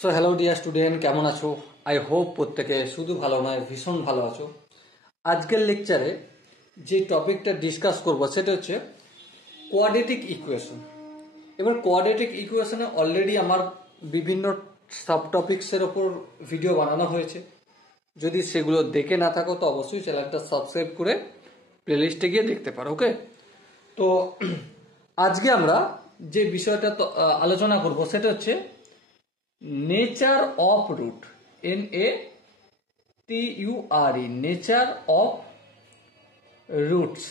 So hello dear student, কেমন আছো? I hope প্রত্যেকে শুধু ভালো নয়, ভীষণ ভালো আছো। আজকের লেকচারে যে টপিকটা ডিসকাস করব সেটা হচ্ছে কোয়াড্রেটিক ইকুয়েশন। এবার কোয়াড্রেটিক ইকুয়েশনে অলরেডি আমার বিভিন্ন সাব টপিক্সের ওপর ভিডিও বানানো হয়েছে। যদি সেগুলো দেখে না থাকো তো অবশ্যই চ্যানেলটা সাবস্ক্রাইব করে প্লেলিস্টে গিয়ে দেখতে পারো। ওকে, তো আজকে আমরা যে বিষয়টা আলোচনা করব সেটা হচ্ছে nature of root, NATURE, nature of roots.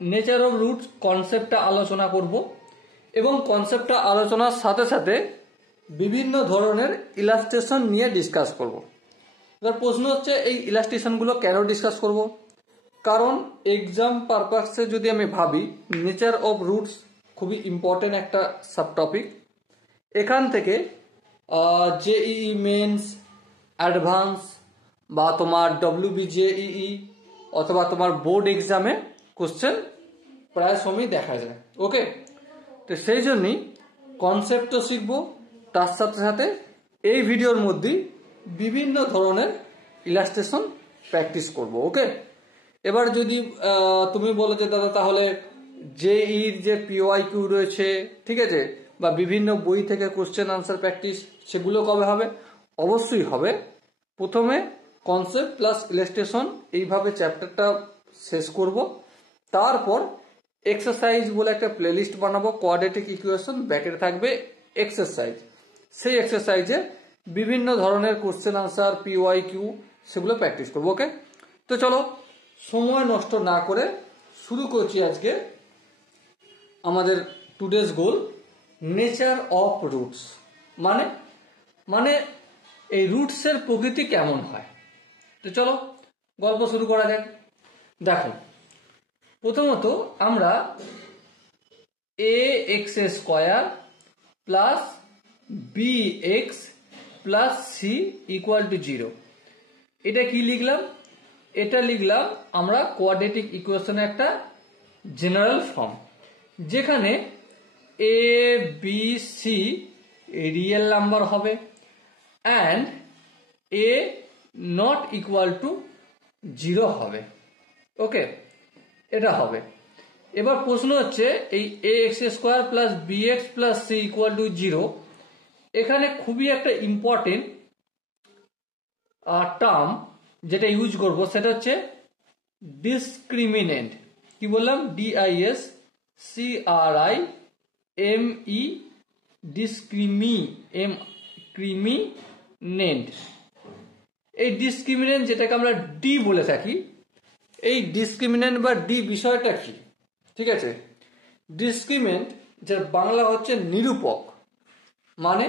Nature of roots কনসেপ্টটা আলোচনা করব এবং কনসেপ্টটা আলোচনার সাথে সাথে বিভিন্ন ধরনের ইলাস্ট্রেশন নিয়ে ডিসকাস করব। এবার প্রশ্ন হচ্ছে এই ইলাস্ট্রেশনগুলো কেন ডিসকাস করব? কারণ এক্সাম পারপাসে যদি আমি ভাবি, নেচার অফ রুটস খুবই ইম্পর্টেন্ট একটা সাবটপিক। এখান থেকে জেইই মেন্স, অ্যাডভান্স বা তোমার WBJEE অথবা তোমার বোর্ড এক্সামে কোশ্চেন প্রায় সময়ই দেখা যায়। ওকে, তো সেই জন্যই কনসেপ্টও শিখবো, তার সাথে সাথে এই ভিডিওর মধ্যেই বিভিন্ন ধরনের ইলাস্ট্রেশন প্র্যাকটিস করব। ওকে, এবার যদি তুমি বলো যে দাদা তাহলে জেইর যে PYQ রয়েছে, ঠিক আছে, বা বিভিন্ন বই থেকে কোশ্চেন আনসার প্র্যাকটিস, সেগুলো কবে হবে? অবশ্যই হবে। প্রথমে কনসেপ্ট প্লাস ইলাস্ট্রেশন এইভাবে চ্যাপ্টারটা শেষ করব, তারপর এক্সারসাইজ বলে একটা প্লেলিস্ট বানাবো, কোয়াড্রেটিক ইকুয়েশন ব্যাকেটে থাকবে এক্সারসাইজ। সেই এক্সারসাইজে বিভিন্ন ধরনের কোশ্চেন আনসার PYQ সেগুলো প্র্যাকটিস করবো। ওকে, তো চলো সময় নষ্ট না করে শুরু করছি আজকে আমাদের today's goal, nature of roots. মানে এই রুটসের প্রকৃতি কেমন হয়। তো চলো গল্প শুরু করা যাক। দেখো, প্রথমত আমরা AX² plus BX plus C equal to 0, এটা কি লিখলাম? এটা লিখলাম আমরা কোয়াড্রেটিক ইকুয়েশনের একটা জেনারেল ফর্ম, যেখানে ABC রিয়েল নাম্বার হবে and A not equal to 0 হবে। ওকে, এটা হবে। এবার প্রশ্ন হচ্ছে এই AX² plus BX plus C equal to 0, এখানে খুবই একটা ইম্পর্টেন্ট টার্ম যেটা ইউজ করব সেটা হচ্ছে ডিসক্রিমিনেন্ট। কি বললাম? DISCRIME, discriminant. এই ডিসক্রিমিনেন্ট যেটাকে আমরা ডি বলে থাকি, এই ডিসক্রিমিনেন্ট বা ডি বিষয়টা কি? ঠিক আছে, ডিসক্রিমিনেন্ট যার বাংলা হচ্ছে নিরূপক। মানে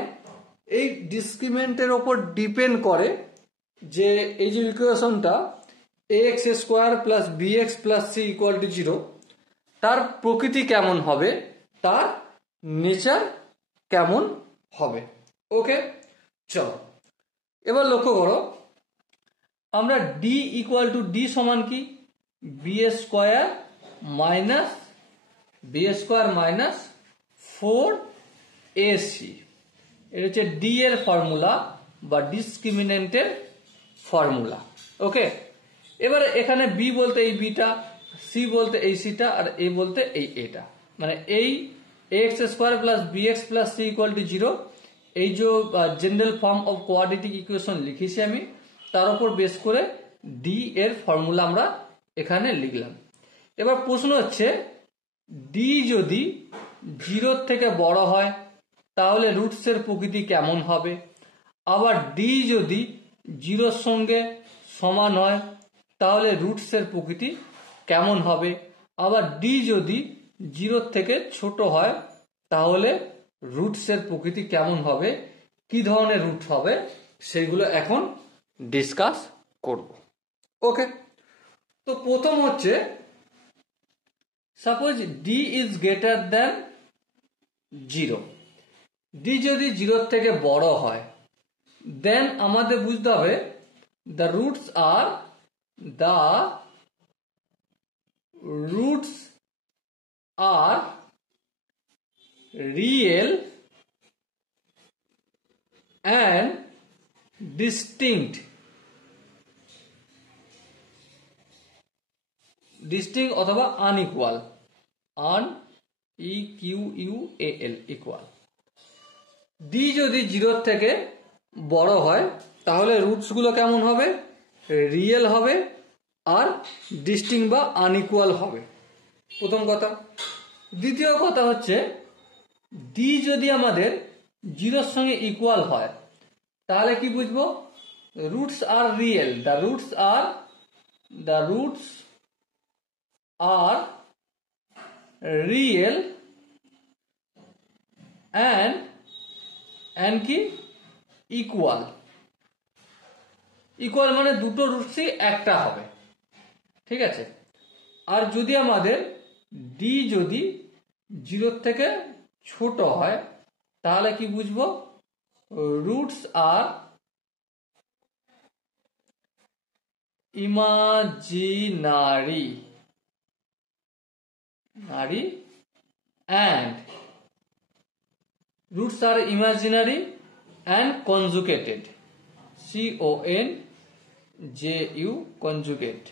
এই ডিসক্রিমিনেন্টের ওপর ডিপেন্ড করে যে এই যে ইকুয়েশনটা AX² plus BX plus C equal to 0, তার প্রকৃতি কেমন হবে, তার নেচার কেমন হবে। ওকে, চলো এবার লক্ষ্য করো, আমরা ডি ইকুয়াল টু ডি সমান কি? BA² minus 4AC। এটা হচ্ছে ডি এর ফর্মুলা বা ডিসক্রিমিনেন্টের ফর্মুলা। ওকে, এবারে এখানে বি বলতে এই বিটা, সি বলতে এই সিটা, আর এ বলতে এই এটা। মানে এই AX² plus BX plus C equal to 0, এই যে general form of quadratic equation লিখেছি আমি, তার উপর বেস করে ডি এর ফর্মুলা আমরা এখানে লিখলাম। এবার প্রশ্ন হচ্ছে ডি যদি 0 থেকে বড় হয় তাহলে রুটসের প্রকৃতি কেমন হবে? আবার ডি যদি 0 সঙ্গে সমান হয় তাহলে রুটসের প্রকৃতি কেমন হবে? আবার ডি যদি 0 থেকে ছোট হয় তাহলে রুটসের প্রকৃতি কেমন হবে? কি ধরনের রুট হবে সেগুলো এখন ডিসকাস করব। ওকে, তো প্রথম হচ্ছে suppose D is greater than 0, D যদি 0 থেকে বড় হয়, দেন আমাদের বুঝতে হবে the roots are real and distinct অথবা আনইকুয়াল, আনইকিউইউএল ইকুয়াল। ডি যদি 0 থেকে বড় হয় তাহলে রুটসগুলো কেমন হবে? রিয়েল হবে আর ডিস্টিংক্ট বা আনইকুয়াল হবে, প্রথম কথা। দ্বিতীয় কথা হচ্ছে ডি যদি আমাদের 0-র সঙ্গে ইকুয়াল হয় তাহলে কি বুঝবো? Roots are real, the roots are real and কি ইকুয়াল। ইকুয়াল মানে দুটো রুটসই একটা হবে, ঠিক আছে। আর যদি আমাদের ডি যদি 0-র থেকে ছোট হয় তাহলে কি বুঝবো? Roots are imaginary and roots are imaginary and conjugated, CONJU conjugate।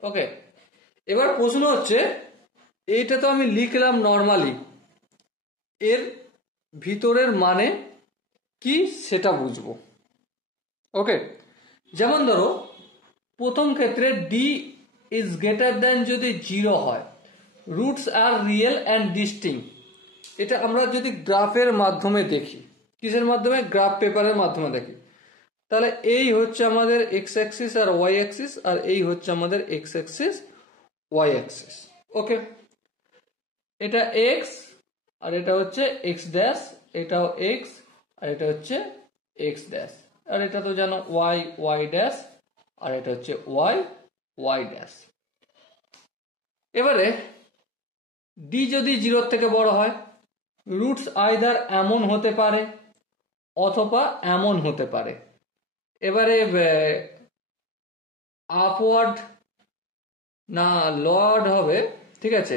Okay, এবার প্রশ্ন হচ্ছে এইটা তো আমি লিখলাম নর্মালি, এর ভিতরের মানে কি সেটা বুঝবো। ওকে, যেমন ধরো প্রথম ক্ষেত্রে ডি ইজ গ্রেটার দ্যান যদি 0 হয়, roots are real and distinct. এটা আমরা যদি গ্রাফের মাধ্যমে দেখি, কিসের মাধ্যমে? গ্রাফ পেপারের মাধ্যমে দেখি, তাহলে এই হচ্ছে আমাদের এক্স অ্যাক্সিস আর ওয়াই অ্যাক্সিস, আর এই হচ্ছে আমাদের এক্স অ্যাক্সিস ওয়াই অ্যাক্সিস। ওকে, এটা এক্স আর এটা হচ্ছে এক্স ড্যাশ, এটাও এক্স আর এটা হচ্ছে এক্স ড্যাশ, আর এটা তো জানো ওয়াই ওয়াই ড্যাশ, আর এটা হচ্ছে ওয়াই ওয়াই ড্যাশ। এবারে ডি যদি 0-র থেকে বড় হয়, রুটস আইদার এমন হতে পারে অথবা এমন হতে পারে। এবারে আপওয়ার্ড না লওয়ার্ড হবে, ঠিক আছে,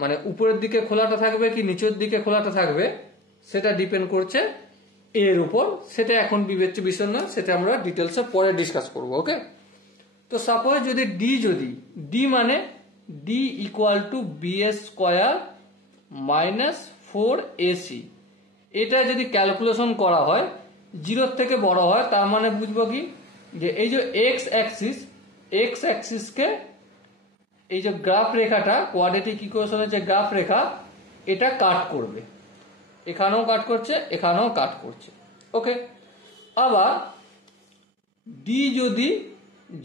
মানে উপরের দিকে খোলাটা থাকবে কি নিচের দিকে খোলাটা থাকবে সেটা ডিপেন্ড করছে এর উপর। সেটা এখন বিবেচ্য বিষয় নয়, সেটা আমরা ডিটেলসে পরে ডিসকাস করবো। ওকে, তো সাপোজ যদি ডি মানে D equal two BS square minus 4AC, এটা যদি ক্যালকুলেশন করা হয় 0-র থেকে বড় হয়, তার মানে বুঝবো কি যে এই যে এক্স অ্যাক্সিসকে এই যে গ্রাফ রেখাটা কোয়াড্রেটিক ইকুয়েশনের যে গ্রাফ রেখা এটা কাট করবে, এখানেও কাট করছে এখানেও কাট করছে। ওকে, আবার ডি যদি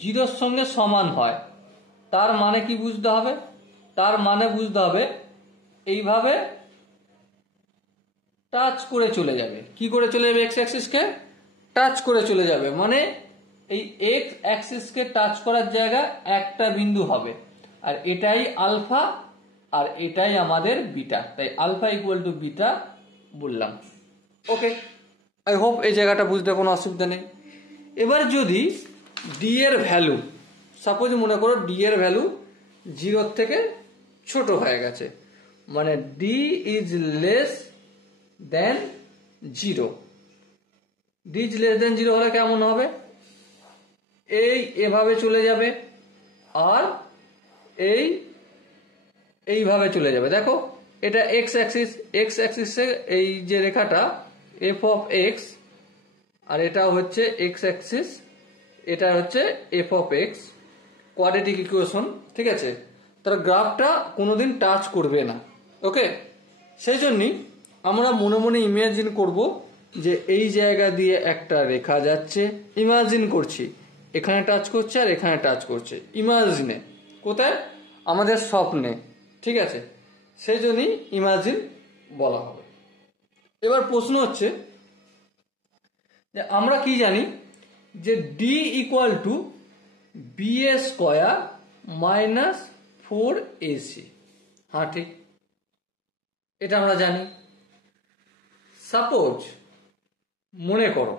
0-র সঙ্গে সমান হয় তার মানে কি বুঝতে হবে? তার মানে বুঝতে হবে এইভাবে টাচ করে চলে যাবে। কি করে চলে যাবে? এক্স অ্যাক্সিসকে টাচ করে চলে যাবে, মানে এই এক্স অ্যাক্সিসকে টাচ করার জায়গা একটা বিন্দু হবে, আর এটাই আলফা আর এটাই আমাদের বিটা, তাই আলফা ইকুয়াল টু বিটা বললাম। ওকে, আই হোপ এই জায়গাটা বুঝতে কোনো অসুবিধা নেই। এবার যদি ডি এর ভ্যালু, সাপোজ মনে করো ডি এর ভ্যালু 0-র থেকে ছোট হয়ে গেছে, মানে D is less than 0। D is less than 0 হলে কেমন হবে? এভাবে চলে যাবে আর এইভাবে চলে যাবে। দেখো এটা এক্স অ্যাক্সিসে এই যে রেখাটা এফ অফ এক্স, আর এটা হচ্ছে এক্স অ্যাক্সিস, এটা হচ্ছে F of x, quadratic equation, ঠিক আছে। তার গ্রাফটা কোনোদিন টাচ করবে না। ওকে, সেই জন্যই আমরা মনে মনে ইমাজিন করব যে এই জায়গা দিয়ে একটা রেখা যাচ্ছে, ইমাজিন করছি এখানে টাচ করছে আর এখানে টাচ করছে, ইমাজিনে, কোথায়? আমাদের স্বপ্নে, ঠিক আছে, সেই জন্যই ইমাজিন বলা হবে। এবার প্রশ্ন হচ্ছে যে আমরা কি জানি যে D equal to B A square minus 4AC। হ্যাঁ ঠিক, এটা আমরা জানি। সাপোজ মনে করো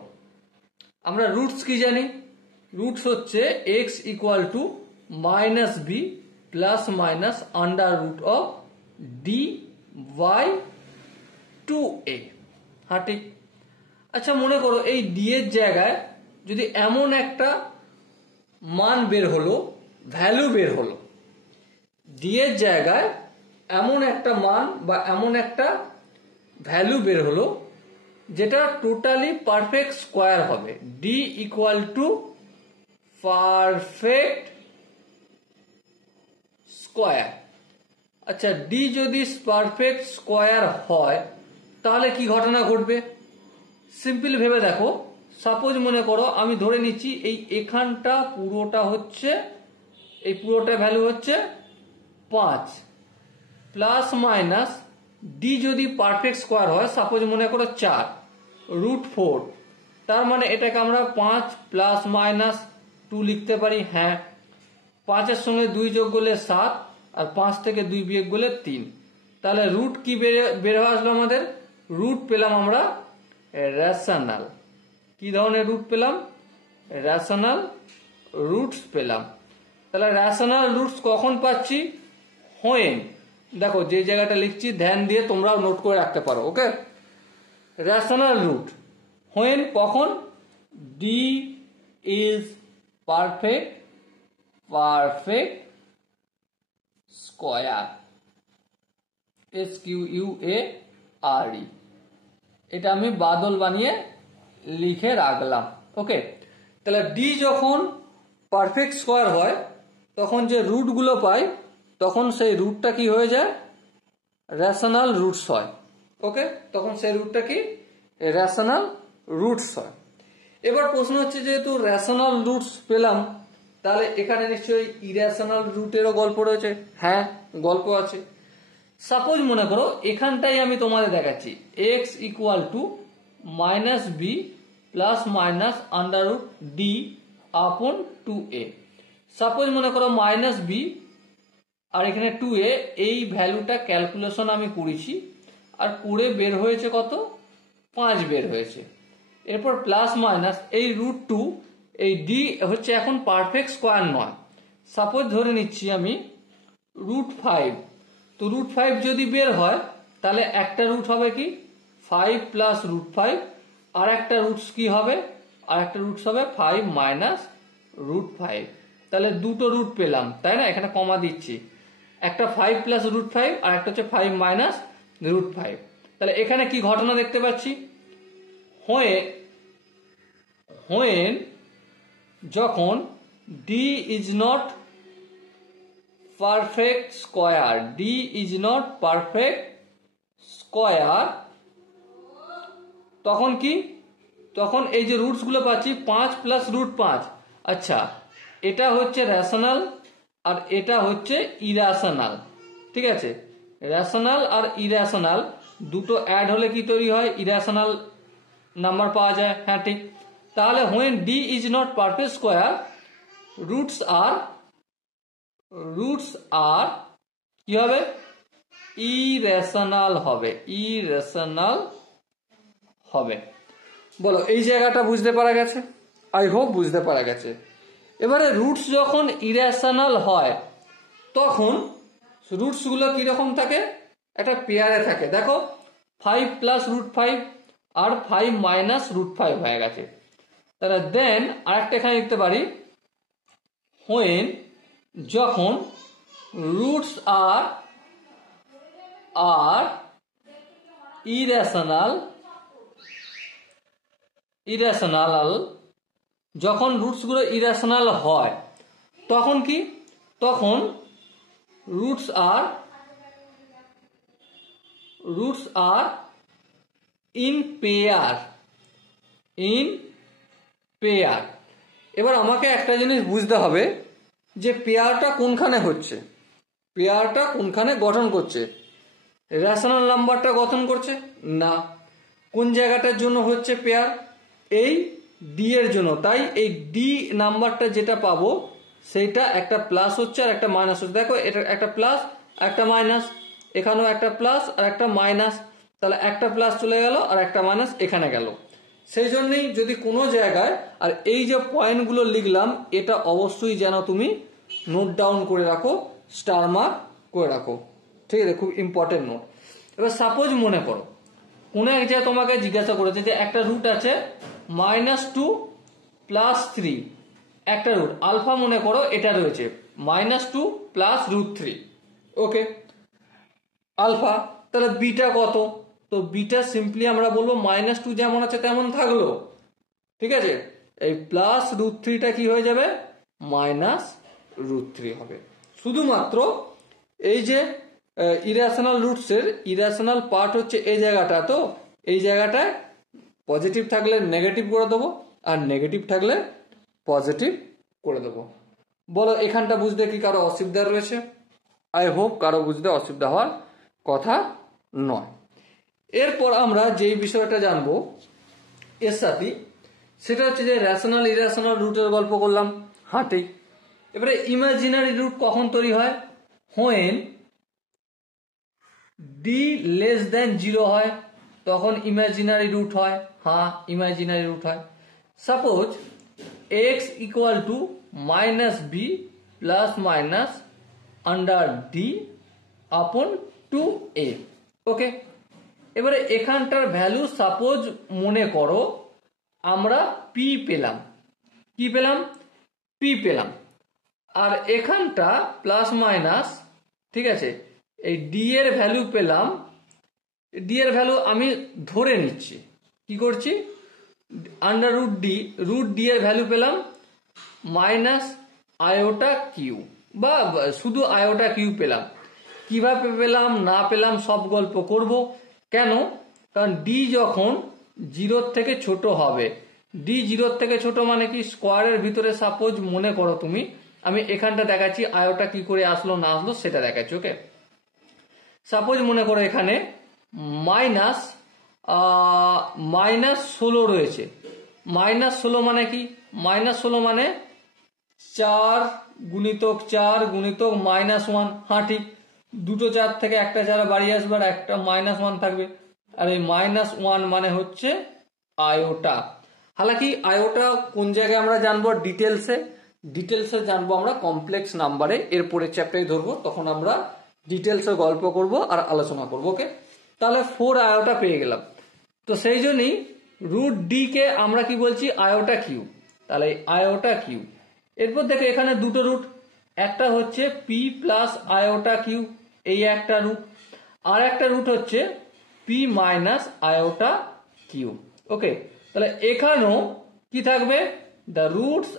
আমরা রুটস কি জানি? রুটস হচ্ছে x equal to minus B plus minus under root of D by 2a। হ্যাঁ ঠিক, আচ্ছা মনে করো এই ডি এর জায়গায় যদি এমন একটা মান বের হলো, ভ্যালু বের হলো, ডি এর জায়গায় এমন একটা মান বা এমন একটা ভ্যালু বের হলো যেটা টোটালি পারফেক্ট স্কোয়ার হবে, D equal two perfect square. আচ্ছা ডি যদি পারফেক্ট স্কোয়ার হয় তাহলে কি ঘটনা ঘটবে? সিম্পল ভেবে দেখো, সাপোজ মনে করো আমি ধরে নিচ্ছি এই এখানটা পুরোটা হচ্ছে, এই পুরোটা ভ্যালু হচ্ছে 5 প্লাস মাইনাস ডি যদি পারফেক্ট স্কোয়ার হয়, সাপোজ মনে করো 4 √4, তার মানে এটাকে আমরা 5 প্লাস মাইনাস 2 লিখতে পারি। হ্যাঁ, 5-এর সঙ্গে 2 যোগ করলে 7 আর 5 থেকে 2 বিয়োগ করলে 3, তাহলে রুট কি বের হয়ে আসলো আমাদের? রুট পেলাম আমরা রেশনাল। কি ধরনের রুট পেলাম? রেশনাল রুটস পেলাম। তাহলে রেশনাল রুটস কখন পাচ্ছি? হোয়েন, দেখো যে জায়গাটা লিখছি ধ্যান দিয়ে তোমরাও নোট করে রাখতে পারো। ওকে, রেশনাল রুট হোয়েন, কখন? D is perfect square, SQUARE। এটা আমি বাদল বানিয়ে লিখে রাখলাম। ওকে, তাহলে ডি যখন পারফেক্ট স্কোয়ার হয় তখন যে রুটগুলো পাই তখন সেই রুটটা কি হয়ে যায়? রেশনাল রুটস হয়। ওকে, তখন সেই রুটটা কি? রেশনাল রুটস হয়। এবার প্রশ্ন হচ্ছে যেহেতু রেশনাল রুটস পেলাম তাহলে এখানে নিশ্চয়ই ইরেশনাল রুটেরও গল্প রয়েছে। হ্যাঁ, গল্প আছে। সাপোজ মনে করো এখানটাই আমি তোমাদের দেখাচ্ছি x equal to minus B plus minus under root D upon 2a। Suppose মনে করো মাইনাস বি আর এখানে 2a, এই ভ্যালুটা ক্যালকুলেশন আমি করেছি আর করে বের হয়েছে কত? 5 বের হয়েছে। এরপর প্লাস মাইনাস এই √2, এই ডি হচ্ছে এখন পারফেক্ট স্কোয়ার নয়। সাপোজ ধরে নিচ্ছি আমি √5, তো √5 যদি বের হয় তাহলে একটা রুট হবে কি 5 প্লাস √5, আর একটা রুটস কি হবে? আর একটা রুটস হবে 5 মাইনাস √5। তাহলে দুটো রুট পেলাম, তাই না? এখানে কমা দিচ্ছি, একটা 5 প্লাস √5 আর একটা হচ্ছে 5 মাইনাস √5। তাহলে এখানে কি ঘটনা দেখতে পাচ্ছি? হোয়েন যখন D is not perfect square, D is not perfect square, তখন কি? তখন এই যে রুটস গুলো পাচ্ছি 5 প্লাস √5। আচ্ছা, এটা হচ্ছে রেশনাল আর এটা হচ্ছে ইরেশনাল। ঠিক আছে, রেশনাল আর ইরেশনাল দুটো অ্যাড হলে কি তৈরি হয়? ইরেশনাল নাম্বার পাওয়া যায়। হ্যাঁ ঠিক। তাহলে when D is not perfect square, roots আর কি হবে? ইরেশনাল হবে, ইরেশনাল হবে। বলো এই জায়গাটা বুঝতে পারা গেছে? আই হোপ বুঝতে পারা গেছে। এবারে রুটস যখন ইরেশনাল হয় তখন রুটস গুলো কিরকম থাকে? একটা পেয়ারে থাকে। দেখো 5 প্লাস √5 আর 5 মাইনাস √5 হয়ে গেছে। তাহলে দেন আরেকটা এখানে লিখতে পারি, হোয়েন যখন রুটস আর ইরেশনাল, যখন রুটস গুলো ইরেশনাল হয় তখন কি? তখন রুটস আর ইন পেয়ার। এবার আমাকে একটা জিনিস বুঝতে হবে যে পেয়ারটা কোনখানে হচ্ছে, পেয়ারটা কোনখানে গঠন করছে? রেশনাল নাম্বারটা গঠন করছে না। কোন জায়গাটার জন্য হচ্ছে পেয়ার? এই ডি এর জন্য। তাই এই ডি নাম্বারটা যেটা পাবো সেইটা একটা প্লাস হচ্ছে আর একটা মাইনাস হচ্ছে। দেখো এটা একটা প্লাস একটা মাইনাস, এখানেও একটা প্লাস আর একটা মাইনাস, তাহলে একটা প্লাস চলে গেল আর একটা মাইনাস এখানে গেল। সেই জন্যই যদি কোনো জায়গায়, আর এই যে পয়েন্টগুলো লিখলাম এটা অবশ্যই যেন তুমি নোট ডাউন করে রাখো, স্টার মার্ক করে রাখো। ঠিক আছে, খুব ইম্পর্টেন্ট নোট। এবার সাপোজ মনে করো কোনো এক জায়গায় তোমাকে জিজ্ঞাসা করেছে যে একটা রুট আছে -2 + 3, একটা রুট আলফা মনে করো এটা রয়েছে -2 + √3। ওকে, আলফা, তাহলে বিটা কত? তো বিটা সিম্পলি আমরা বলবো -2 যেমন আছে তেমন থাকলো, ঠিক আছে। এই +√3টা কি হয়ে যাবে? -√3 হবে। শুধুমাত্র এই যে ইরেশনাল রুটসের ইরেশনাল পার্ট হচ্ছে এই জায়গাটা, তো এই জায়গাটায় পজিটিভ থাকলে নেগেটিভ করে দেবো আর নেগেটিভ থাকলে পজিটিভ করে দেবো। বলো এখানটা বুঝতে কি কারো অসুবিধা রয়েছে? আই হোপ কারো বুঝতে অসুবিধা হওয়ার কথা নয়। এরপর আমরা যেই বিষয়টা জানবো এর সাথে, সেটা হচ্ছে যে রেশনাল ইরেশনাল রুটের গল্প করলাম হাঁটেই। এবারে ইমাজিনারি রুট কখন তৈরি হয়? হোয়েন ডি <0 হয় তখন ইমাজিনারি রুট হয়। হ্যাঁ, ইমাজিনারি রুট হয়। Suppose x = -b ± √d/2a। ওকে, এবারে এখানটার ভ্যালু সাপোজ মনে করো আমরা p পেলাম। কি পেলাম? p পেলাম। আর এখানটা প্লাস মাইনাস, ঠিক আছে, এই d এর ভ্যালু পেলাম। d এর ভ্যালু আমি ধরে নিচ্ছি, কি করছি, √d এর ভ্যালু পেলাম -iota-q বা শুধু iota-q পেলাম। কিভাবে পেলাম না পেলাম সব গল্প করব। কেন? কারণ d যখন 0 থেকে ছোট হবে, d 0 থেকে ছোট মানে কি, স্কোয়ারের ভিতরে সাপোজ মনে করো তুমি, আমি এখানটা দেখাচ্ছি আয়োটা কি করে আসলো না আসলো সেটা দেখাচ্ছি। ওকে, সাপোজ মনে করো এখানে -16 রয়েছে। -16 মানে কি? -16 মানে 4 × 4 × -1। হ্যাঁ ঠিক, দুটো 4 থেকে একটা 4 বাড়িয়ে আসবে আর একটা -1 থাকবে। আর এই -1 মানে হচ্ছে আয়োটা। হালাকি আয়োটা কোন জায়গায় আমরা জানবো? ডিটেলসে জানবো আমরা কমপ্লেক্স নাম্বারে। এরপরে চ্যাপ্টারে ধরবো, তখন আমরা ডিটেলসে গল্প করব আর আলোচনা করব। ওকে, তাহলে 4 আয়োটা পেয়ে গেলাম। তো সেই জন্যই √d কে আমরা কি বলছি? আয়োটা-q। তাহলে আয়োটা-q। এরপর দেখো এখানে দুটো রুট, একটা হচ্ছে p + iota-q, এই একটা রুট, আর একটা রুট হচ্ছে p - iota-q। ওকে, তাহলে এখানেও কি থাকবে? The roots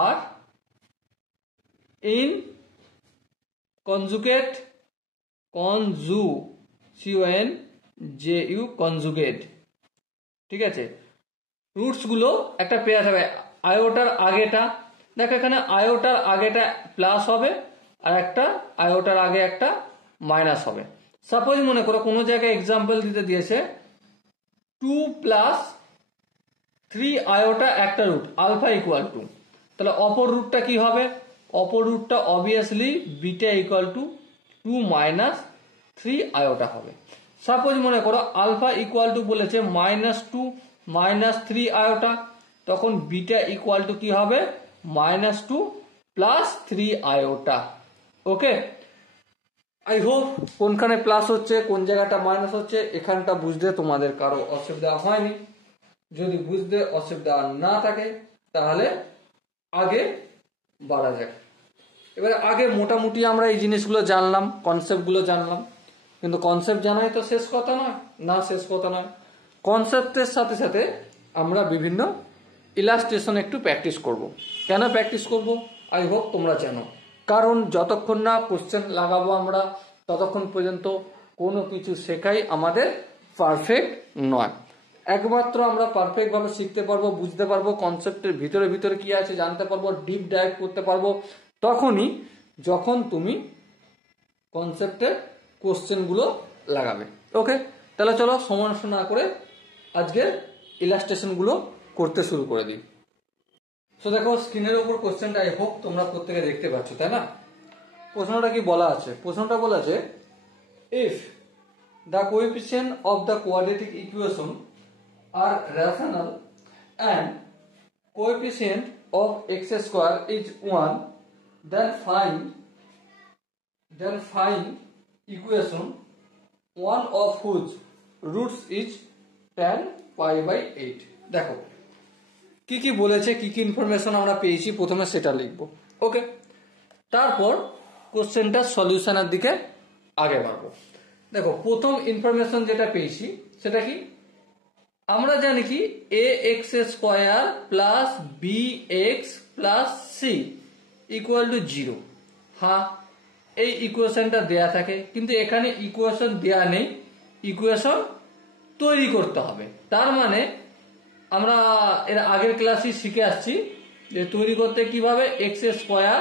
are in conjugate conjugate, ঠিক আছে। রুটস গুলো একটা পেয়ার হবে। আয়োটার আগেটা দেখো, এখানে আয়োটার আগেটা প্লাস হবে আর একটা আয়োটার আগে একটা মাইনাস হবে। সাপোজ মনে করো কোনো জায়গায় এক্সাম্পল দিতে দিয়েছে 2 + 3 আয়োটা একটা রুট, আলফা = 2। তাহলে অপর রুটটা কি হবে? অপর রুটটা অবভিয়াসলি বিটা = 2 - 3 আয়োটা হবে। সাপোজ মনে করো আলফা = বলেছে -2 - 3 আয়োটা, তখন বিটা = কি হবে? -2 + 3 আয়োটা। ওকে, আই হোপ কোনখানে প্লাস হচ্ছে কোন জায়গাটা মাইনাস হচ্ছে এখানটা বুঝতে তোমাদের কারো অসুবিধা হয়নি। যদি বুঝতে অসুবিধা না থাকে তাহলে আগে বাড়া যাক। এবারে আগে মোটামুটি আমরা এই জিনিসগুলো জানলাম, কনসেপ্টগুলো জানলাম, কিন্তু কনসেপ্ট জানাই তো শেষ কথা নয়। না, শেষ কথা নয়। কনসেপ্টের সাথে সাথে আমরা বিভিন্ন ইলাস্ট্রেশন একটু প্র্যাকটিস করব। কেন প্র্যাকটিস করব? আই হোপ তোমরা জানো। কারণ যতক্ষণ না কোশ্চেন লাগাবো আমরা, ততক্ষণ পর্যন্ত কোনো কিছু শেখাই আমাদের পারফেক্ট নয়। একমাত্র আমরা পারফেক্টভাবে শিখতে পারবো, বুঝতে পারবো, কনসেপ্টের ভিতরে ভিতরে কি আছে জানতে পারবো, ডিপ ডাইভ করতে পারবো তখনই যখন তুমি কনসেপ্টের কোশ্চেনগুলো লাগাবে। ওকে, তাহলে চলো সময় নষ্ট না করে আজকের ইলাস্ট্রেশনগুলো করতে শুরু করে দিই। তো দেখো স্ক্রিনের উপর কোশ্চেনটা আই হোপ তোমরা প্রত্যেকে দেখতে পাচ্ছ, তাই না? প্রশ্নটা কি বলা আছে? প্রশ্নটা বলা আছে, if the coefficient of the quadratic equation are rational and coefficient of x² is 1, then find equation one of whose roots is tan pi by 8। দেখো কি কি বলেছে, কি কি ইনফরমেশন আমরা পেয়েছি, প্রথমে সেটা লিখবো। ওকে, তারপর কোশ্চেনটার সলিউশনের দিকে আগে বাড়বো। দেখো প্রথম ইনফরমেশন যেটা পেয়েছি সেটা কি, আমরা জানি কি A x square plus B x plus C equal to 0। হ্যাঁ, এই ইকুয়েশনটা দেয়া থাকে, কিন্তু এখানে ইকুয়েশন দেয়া নেই, ইকুয়েশন তৈরি করতে হবে। তার মানে আমরা এর আগের ক্লাসে শিখে আসছি যে তৈরি করতে কিভাবে, এক্স স্কোয়ার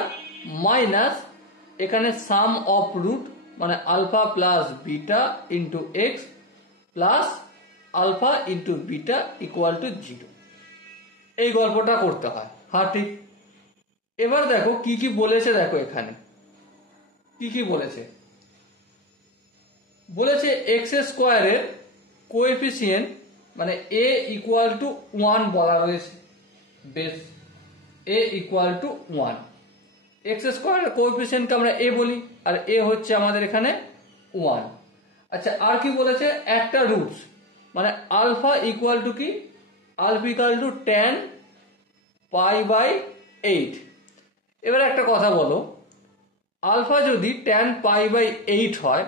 মাইনাস এখানে সাম অফ রুট মানে alpha plus beta into x plus alpha into beta equal to 0, এই গল্পটা করতে হয়। হ্যাঁ ঠিক। এবার দেখো কি কি বলেছে, দেখো এখানে কি কি বলেছে। বলেছে এক্স স্কোয়ারের কোএফিসিয়েন্ট মানে এ ইকুয়াল টু 1 বলা রয়েছে, বেশ এ ইকুয়াল টু 1। এক্স স্কোয়ারের কোএফিসিয়েন্টকে আমরা এ বলি, আর এ হচ্ছে আমাদের এখানে 1। আচ্ছা, আর কি বলেছে, একটা রুটস মানে আলফা ইকুয়াল টু কি, alpha equal to tan pi by 8। এবার একটা কথা বলো, আলফা যদি tan পাই বাই 8 হয়,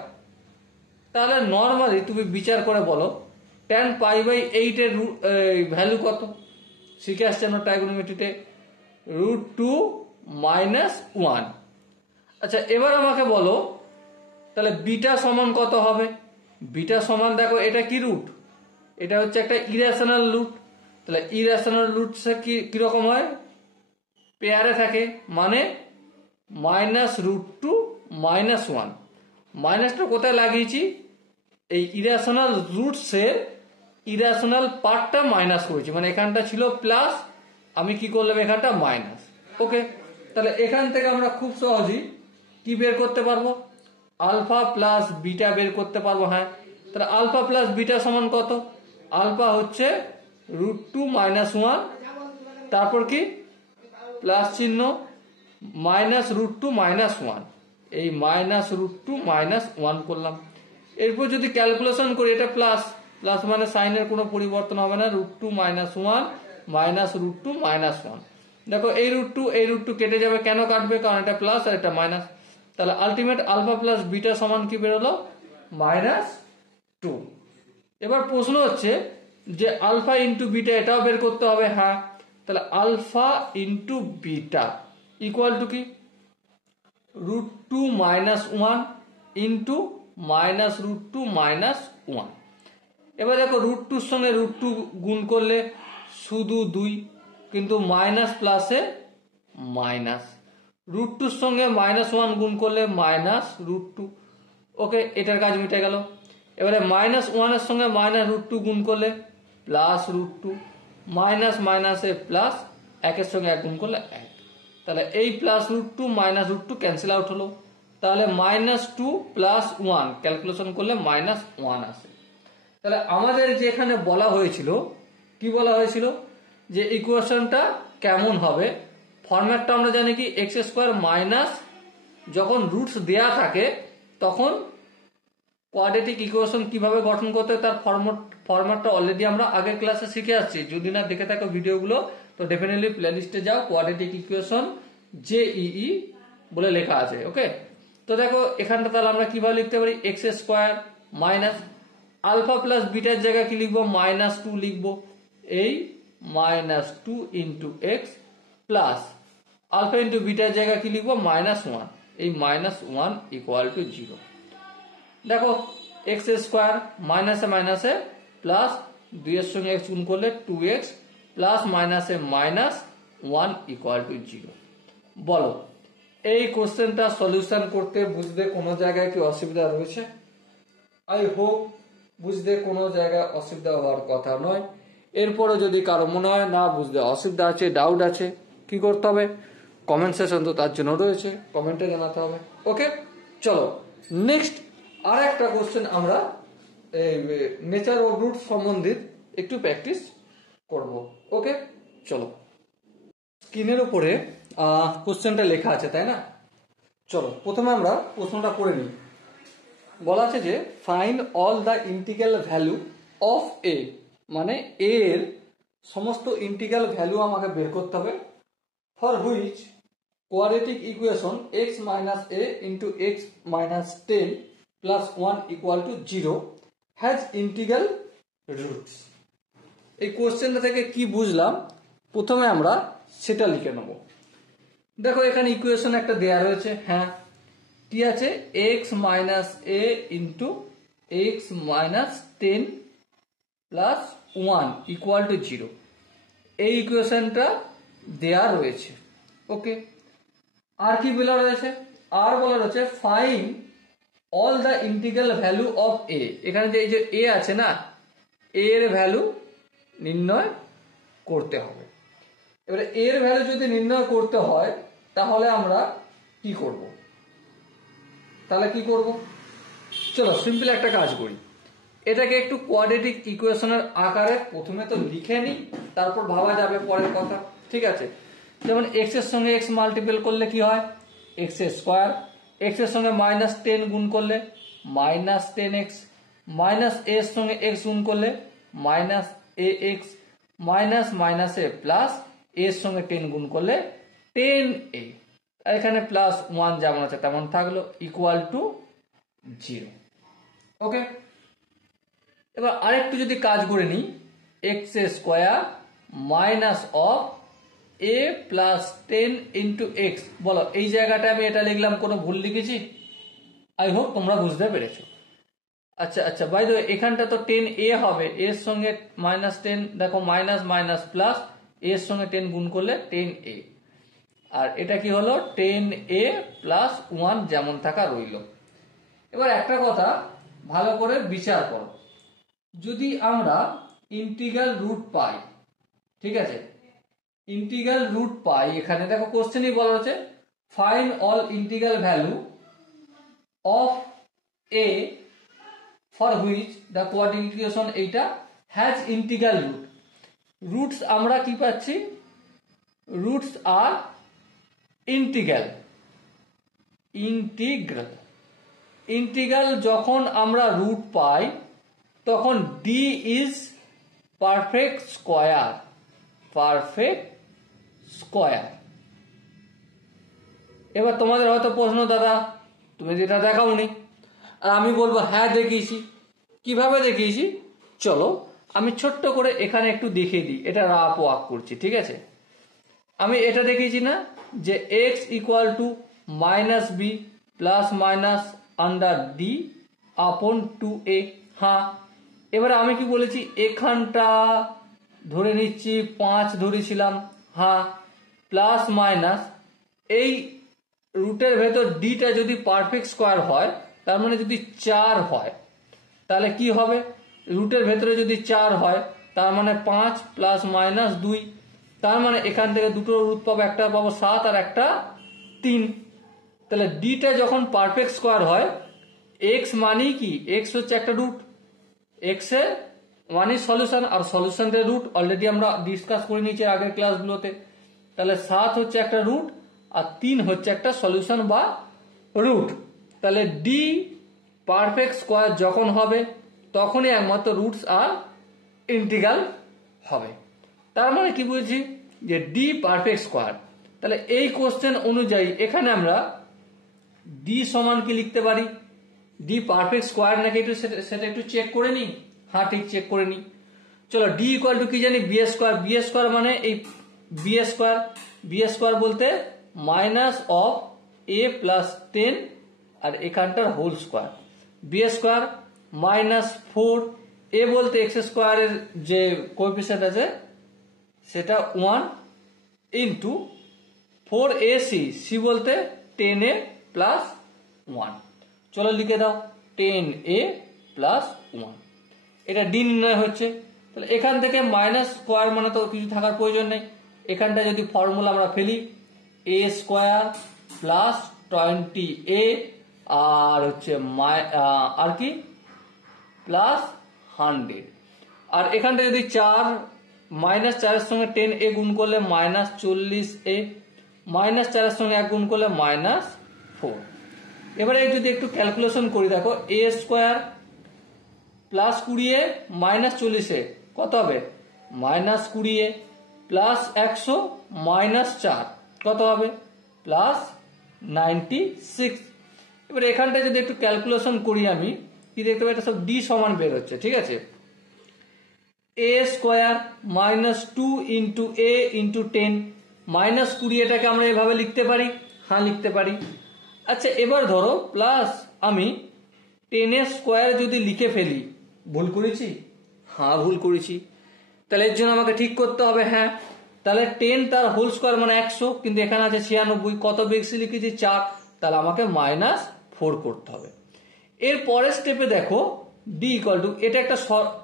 তাহলে নর্মালি তুমি বিচার করে বলো tan পাই বাই 8 এর ভ্যালু কত? শিখে আসছে আমরা ট্রাইগোনোমেট্রিতে √2 মাইনাস 1। আচ্ছা, এবার আমাকে বলো তাহলে বিটা সমান কত হবে? বিটা সমান, দেখো এটা কি রুট, এটা হচ্ছে একটা ইরেশনাল রুট, তাহলে ইরেশনাল রুট কিরকম হয়, পেয়ারে থাকে, মানে -√2 মাইনাস 1। মাইনাসটা কোথায় লাগিয়েছি, এই ইরেশনাল রুটসের ইরেশনাল পার্টটা মাইনাস করেছি, মানে এখানটা ছিল প্লাস, আমি কি করলাম এখানটা মাইনাস। ওকে, তাহলে এখান থেকে আমরা খুব সহজেই কি বের করতে পারবো, আলফা প্লাস বিটা বের করতে পারবো। হ্যাঁ, তাহলে আলফা প্লাস বিটা সমান কত, আলফা হচ্ছে √2 মাইনাস 1, তারপর কি প্লাস চিহ্ন -√2 মাইনাস 1, এই -√2 মাইনাস 1 করলাম। এরপর যদি ক্যালকুলেশন করি, এটা প্লাস, প্লাস মানে সাইনের কোনো পরিবর্তন হবে না, √2 মাইনাস 1 -√2 মাইনাস 1। দেখো এই √2 কেটে যাবে, কেন কাটবে, কারণ এটা প্লাস আর এটা মাইনাস। তাহলে আলটিমেট আলফা প্লাস বিটা সমান কি বেরোলো, -2। এবার প্রশ্ন হচ্ছে যে আলফা ইন্টু বিটা এটাও বের করতে হবে। হ্যাঁ, তাহলে alpha into beta equal to কি, √2 মাইনাস 1 ইন্টু -√2 মাইনাস 1। এবার দেখো √2 সঙ্গে √2 গুণ করলে শুধু 2, কিন্তু মাইনাস প্লাসে মাইনাস, √2 সঙ্গে -1 গুণ করলে -√2। ওকে, এটার কাজ মিটে গেল। এবারে -1 এর সঙ্গে -√2 গুণ করলে +√2, মাইনাস মাইনাসে প্লাস, একের সঙ্গে 1 গুণ করলে 1। তাহলে এই +√2 -√2 ক্যান্সেল আউট হলো, তাহলে -2 প্লাস 1 ক্যালকুলেশন করলে -1 আসে। তাহলে আমাদের যেখানে বলা হয়েছিল, কি বলা হয়েছিল, যে ইকুয়েশনটা কেমন হবে, ফরম্যাটটা আমরা জানি কি, এক্স স্কোয়ার মাইনাস যখন রুটস দেয়া থাকে তখন কোয়াড্রেটিক ইকুয়েশন কিভাবে গঠন করতে হয় তার ফরম্যাটটা অলরেডি আমরা আগের ক্লাসে শিখে আসছি। যদি না দেখে থাকো ভিডিওগুলো তো ডেফিনেটলি প্লেলিস্টে যাও, কোয়াড্রেটিক ইকুয়েশন JEE বলে লেখা আছে। ওকে, তো দেখো এখানটা তাহলে আমরা কিভাবে লিখতে পারি, x square minus alpha plus বিটার জায়গায় কি লিখবো, -2 লিখবো, এই -2 into x plus alpha into বিটার জায়গায় কি লিখবো, -1, এই -1 ইকুয়াল টু 0। দেখো এক্স স্কোয়ার মাইনাসে মাইনাসে প্লাস, 2 এর সঙ্গে x গুণ করলে 2x প্লাস মাইনাসে -1 ইকুয়াল টু 0। বলো এই কোশ্চেনটা সলিউশন করতে বুঝতে কোনো জায়গায় কি অসুবিধা রয়েছে? আই হোপ বুঝতে কোনো জায়গায় অসুবিধা হওয়ার কথা নয়। এরপরে যদি কারো মনে হয় না বুঝতে অসুবিধা আছে, ডাউট আছে, কি করতে হবে, কমেন্ট সেকশন তো তার জন্য রয়েছে, কমেন্টে জানাতে হবে। ওকে, চলো নেক্সট আর একটা কোশ্চেন আমরা নেচার অফ রুট সম্বন্ধিত একটু প্র্যাকটিস করব। ওকে, চলো স্ক্রিনের উপরে কোশ্চেনটা লেখা আছে, তাই না? চলো প্রথমে আমরা প্রশ্নটা পড়ে নিই। বলা আছে যে find all the integral value of A, মানে এ এর সমস্ত ইন্টিগ্রাল ভ্যালু আমাকে বের করতে হবে, for which quadratic equation x minus A into x minus 10 plus 1 equal to 0 has integral roots. এই কোশ্চেনটা থেকে কি বুঝলাম প্রথমে আমরা সেটা লিখে নেব। দেখো এখানে ইকুয়েশন একটা দেয়া রয়েছে, হ্যাঁ কি আছে, x minus A into x minus 10 plus 1 equal to 0, এই ইকুয়েশনটা দেয়া রয়েছে। ওকে, আর কি বলা রয়েছে, আর বলা রয়েছে find all the integral value of A. এখানে যে এই যে এ আছে না, এর ভ্যালু নির্ণয় করতে হবে। এবারে এর ভ্যালু যদি নির্ণয় করতে হয় তাহলে আমরা কি করব, চলো সিম্পল একটা কাজ করি, এটাকে একটু কোয়াড্রেটিক ইকুয়েশনের আকারে প্রথমে তো লিখে নিই, তারপর ভাবা যাবে পরের কথা। ঠিক আছে, যেমন এক্স এর সঙ্গে এক্স মাল্টিপল করলে কি হয়, এক্স স্কোয়ার, এক্স এর সঙ্গে মাইনাস 10 গুণ করলে মাইনাস 10x, মাইনাস এ এর সঙ্গে এক্স গুণ করলে মাইনাস এ এক্স, মাইনাস মাইনাস এ প্লাস এর সঙ্গে 10 গুণ করলে 10a, এখানে প্লাস 1 যেমন আছে তেমন থাকলো ইকুয়াল টু 0। ওকে, এবার আরেকটু যদি কাজ করে নিই, x square minus of A plus 10 into x, বলো এই জায়গাটা আমি এটা লিখলাম, কোনো ভুল লিখেছি? আই হোপ তোমরা বুঝতে পেরেছো। আচ্ছা বাই দ্য ওয়ে এখানটা তো 10a হবে, এর সঙ্গে মাইনাস 10, দেখো মাইনাস মাইনাস প্লাস এর সঙ্গে 10 গুণ করলে 10a, আর এটা কি হলো 10a প্লাস 1 যেমন থাকা রইল। এবার একটা কথা ভালো করে বিচার করো, যদি আমরা ইন্টিগ্রাল রুট পাই, ঠিক আছে, ইন্টিগ্রাল রুট পাই, এখানে দেখো কোশ্চেনই বলা হচ্ছে find all integral value of A for which the quadratic equation এইটা হ্যাজ ইন্টিগ্রাল রুট। রুটস আমরা কি পাচ্ছি, রুটস আর ইন্টিগ্রাল, ইন্টিগ্রাল যখন আমরা রুট পাই তখন ডি ইজ পারফেক্ট স্কোয়ার। এবার তোমাদের হয়তো প্রশ্ন, দাদা তুমি যেটা দেখাওনি, আর আমি বলবো হ্যাঁ দেখিয়েছি। কিভাবে দেখিয়েছি চলো আমি ছোট্ট করে এখানে একটু দেখিয়ে দিই, এটা রাফ ওয়ার্ক করছি। ঠিক আছে, আমি এটা দেখিয়েছি না যে x equal to minus B plus minus under D upon 2a। হ্যাঁ, এবারে আমি কি বলেছি, এখানটা ধরে নিচ্ছি 5 ধরেছিলাম, হ্যাঁ, প্লাস মাইনাস এই রুটের ভেতর ডিটা যদি পারফেক্ট স্কোয়ার হয়, তার মানে যদি 4 হয় তাহলে কি হবে, রুটের ভেতরে যদি 4 হয় তার মানে 5 প্লাস মাইনাস 2, তার মানে এখান থেকে দুটো রুট পাবো, একটা পাবো 7 আর একটা 3। তাহলে ডিটা যখন পারফেক্ট স্কোয়ার হয়, এক্স মানেই কি, এক্স হচ্ছে একটা রুট, এক্স এর মানে সলিউশন, আর সলিউশনের রুট অলরেডি আমরা ডিসকাস করে নিয়েছি আগের ক্লাসগুলোতে। তাহলে 7 হচ্ছে একটা রুট আর 3 হচ্ছে একটা সলিউশন বা রুট। তাহলে ডি পারফেক্ট স্কোয়ার যখন হবে তখনই একমাত্র রুটস আর ইন্টিগ্রাল হবে। তার মানে কি বলছি, যে ডি পারফেক্ট স্কোয়ার। তাহলে এই কোশ্চেন অনুযায়ী এখানে আমরা ডি সমান কি লিখতে পারি, ডি পারফেক্ট স্কোয়ার নাকি একটু সেটা একটু চেক করে নিই। হ্যাঁ ঠিক, চেক করে নিই। চলো ডি ইকুয়াল টু কি জানি, বি স্কোয়ার। বি স্কোয়ার মানে এই বি স্কোয়ার বলতে মাইনাস অফ এ প্লাস 10 আর এখানটার whole square, B square minus 4, A বলতে এক্স স্কোয়ারের যে কোএফিসিয়েন্ট আছে সেটা 1 ইন্টু 4ac, সি বলতে 10a প্লাস 1। চলো লিখে দাও 10a প্লাস 1, এটা ডি নির্ণয় হচ্ছে। তাহলে এখান থেকে মাইনাস স্কোয়ার মানে তো কিছু থাকার প্রয়োজন নেই, এখানটা যদি ফর্মুলা আমরা ফেলি, এ স্কোয়ার প্লাস 20a আর হচ্ছে আর কি প্লাস 100, আর এখানটা যদি 4 মাইনাস 4 এর সঙ্গে 10a গুণ করলে মাইনাস 40a, মাইনাস 4 এর সঙ্গে 1 গুণ করলে মাইনাস 4। এবারে যদি একটু ক্যালকুলেশন করি, দেখো এ স্কোয়ার প্লাস 20 মাইনাস 40 কত হবে? মাইনাস 20 প্লাস 100 মাইনাস 4 কত হবে? প্লাস 96। এবার এখানটায় যদি একটু ক্যালকুলেশন করি আমি কি দেখতে পাই, এটা সব ডি সমান বের হচ্ছে, ঠিক আছে। এ স্কোয়ার মাইনাস 2 ইন্টু এ ইন্টু 10 মাইনাস 20, এটাকে আমরা এভাবে লিখতে পারি, হ্যাঁ লিখতে পারি। আচ্ছা এবার ধরো প্লাস আমি 10 এর স্কোয়ার যদি লিখে ফেলি, ভুল করেছি? হ্যাঁ ভুল করেছি। তাহলে এর জন্য আমাকে ঠিক করতে হবে, হ্যাঁ তাহলে 10 তার হোল স্কোয়ার মানে 100, কিন্তু এখানে আছে 96, কত বেশি লিখেছি 4, তাহলে আমাকে -4 করতে হবে। এর পরের স্টেপে দেখো ডি ইকুয়াল টু, এটা একটা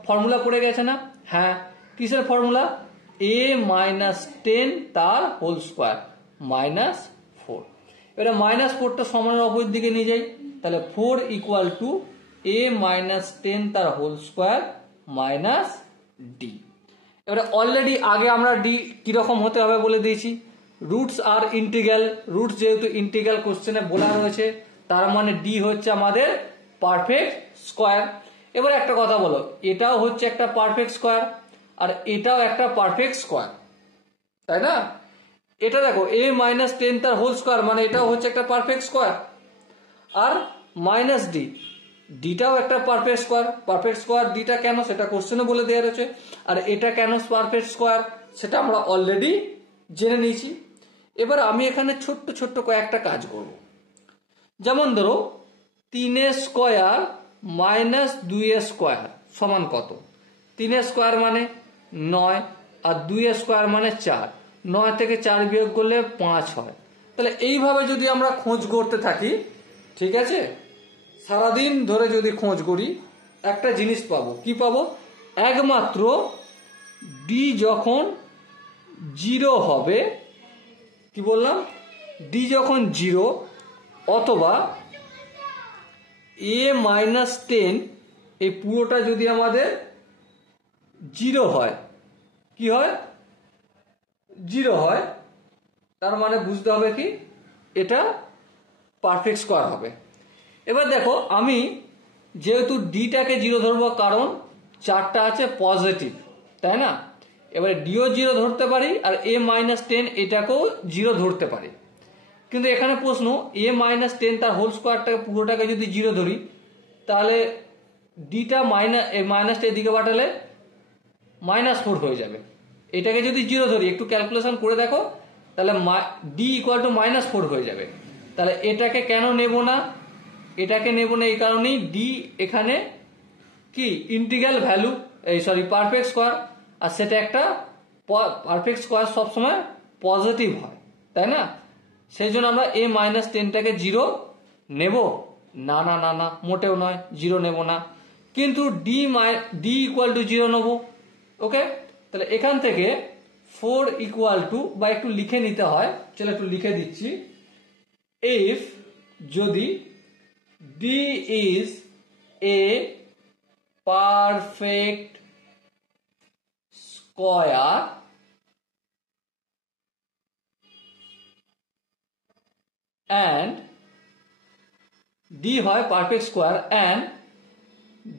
ফর্মুলা পড়ে গেছে না? হ্যাঁ, কিসের ফর্মুলা? এ মাইনাস 10 তার হোল স্কোয়ার -4। এটা -4টা সমানের অপোজিট দিকে নিয়ে যাই, তাহলে 4 ইকুয়াল টু এ মাইনাস 10 তার হোল স্কোয়ার মাইনাস ডি। এবারে অলরেডি আগে আমরা ডি কিরকম হতে হবে বলে দিয়েছি, রুটস আর ইন্টিগ্রাল, রুটস যেহেতু ইন্টিগ্রাল কোশ্চেনে বলা রয়েছে, তার মানে ডি হচ্ছে আমাদের পারফেক্ট স্কোয়ার। এবার একটা কথা বলো, এটাও হচ্ছে একটা পারফেক্ট স্কোয়ার আর এটাও একটা পারফেক্ট স্কোয়ার, তাই না? এটা দেখো এ মাইনাস 10 তার হোল স্কোয়ার মানে এটাও হচ্ছে একটা পারফেক্ট স্কোয়ার, আর মাইনাস ডি, ডিটাও একটা পারফেক্ট স্কোয়ার। পারফেক্ট স্কোয়ার ডিটা কেন সেটা কোশ্চেনে বলে দেওয়া রয়েছে, আর এটা কেন পারফেক্ট স্কোয়ার সেটা আমরা অলরেডি জেনে নিয়েছি। এবার আমি এখানে ছোট্ট ছোট্ট কয়েকটা কাজ করব। যেমন ধরো 3 স্কোয়ার মাইনাস 2 স্কোয়ার সমান কত? 3 স্কোয়ার মানে 9 আর 2 স্কোয়ার মানে 4, 9 থেকে 4 বিয়োগ করলে 5 হয়। তাহলে এইভাবে যদি আমরা খোঁজ করতে থাকি, ঠিক আছে, সারাদিন ধরে যদি খোঁজ করি একটা জিনিস পাবো, কি পাবো? একমাত্র ডি যখন 0 হবে, কি বললাম, ডি যখন 0 অথবা এ মাইনাস 10 এই পুরোটা যদি আমাদের 0 হয়, কি হয়? 0 হয়, তার মানে বুঝতে হবে কি এটা পারফেক্ট স্কোয়ার হবে। এবার দেখো আমি যেহেতু ডিটাকে 0 ধরবো কারণ 4টা আছে পজিটিভ, তাই না? এবারে ডিও 0 ধরতে পারি আর এ মাইনাস 10 এটাকেও 0 ধরতে পারি, কিন্তু এখানে প্রশ্ন এ মাইনাস 10 তার হোল স্কোয়ারটাকে পুরোটাকে যদি 0 ধরি তাহলে ডিটা মাইনাসটা এদিকে পাঠালে -4 হয়ে যাবে। এটাকে যদি 0 ধরি, একটু ক্যালকুলেশন করে দেখো, তাহলে ডি ইকুয়াল টু -4 হয়ে যাবে। তাহলে এটাকে কেন নেব না? এটাকে নেব না এই কারণেই ডি এখানে কি ইন্টিগ্রাল ভ্যালু, পারফেক্ট স্কোয়ার, আর সেটা একটা পারফেক্ট স্কোয়ার সবসময় পজিটিভ হয়, তাই না? সেই জন্য আমরা এ মাইনাস 10টাকে 0 নেব না, না না না মোটেও নয়, 0 নেব না, কিন্তু ডি ইকুয়াল টু 0 নেব। ওকে, তাহলে এখান থেকে 4 ইকুয়াল টু, বা একটু লিখে নিতে হয়, চলো একটু লিখে দিচ্ছি, ইফ যদি D is a perfect square and D হয় perfect square and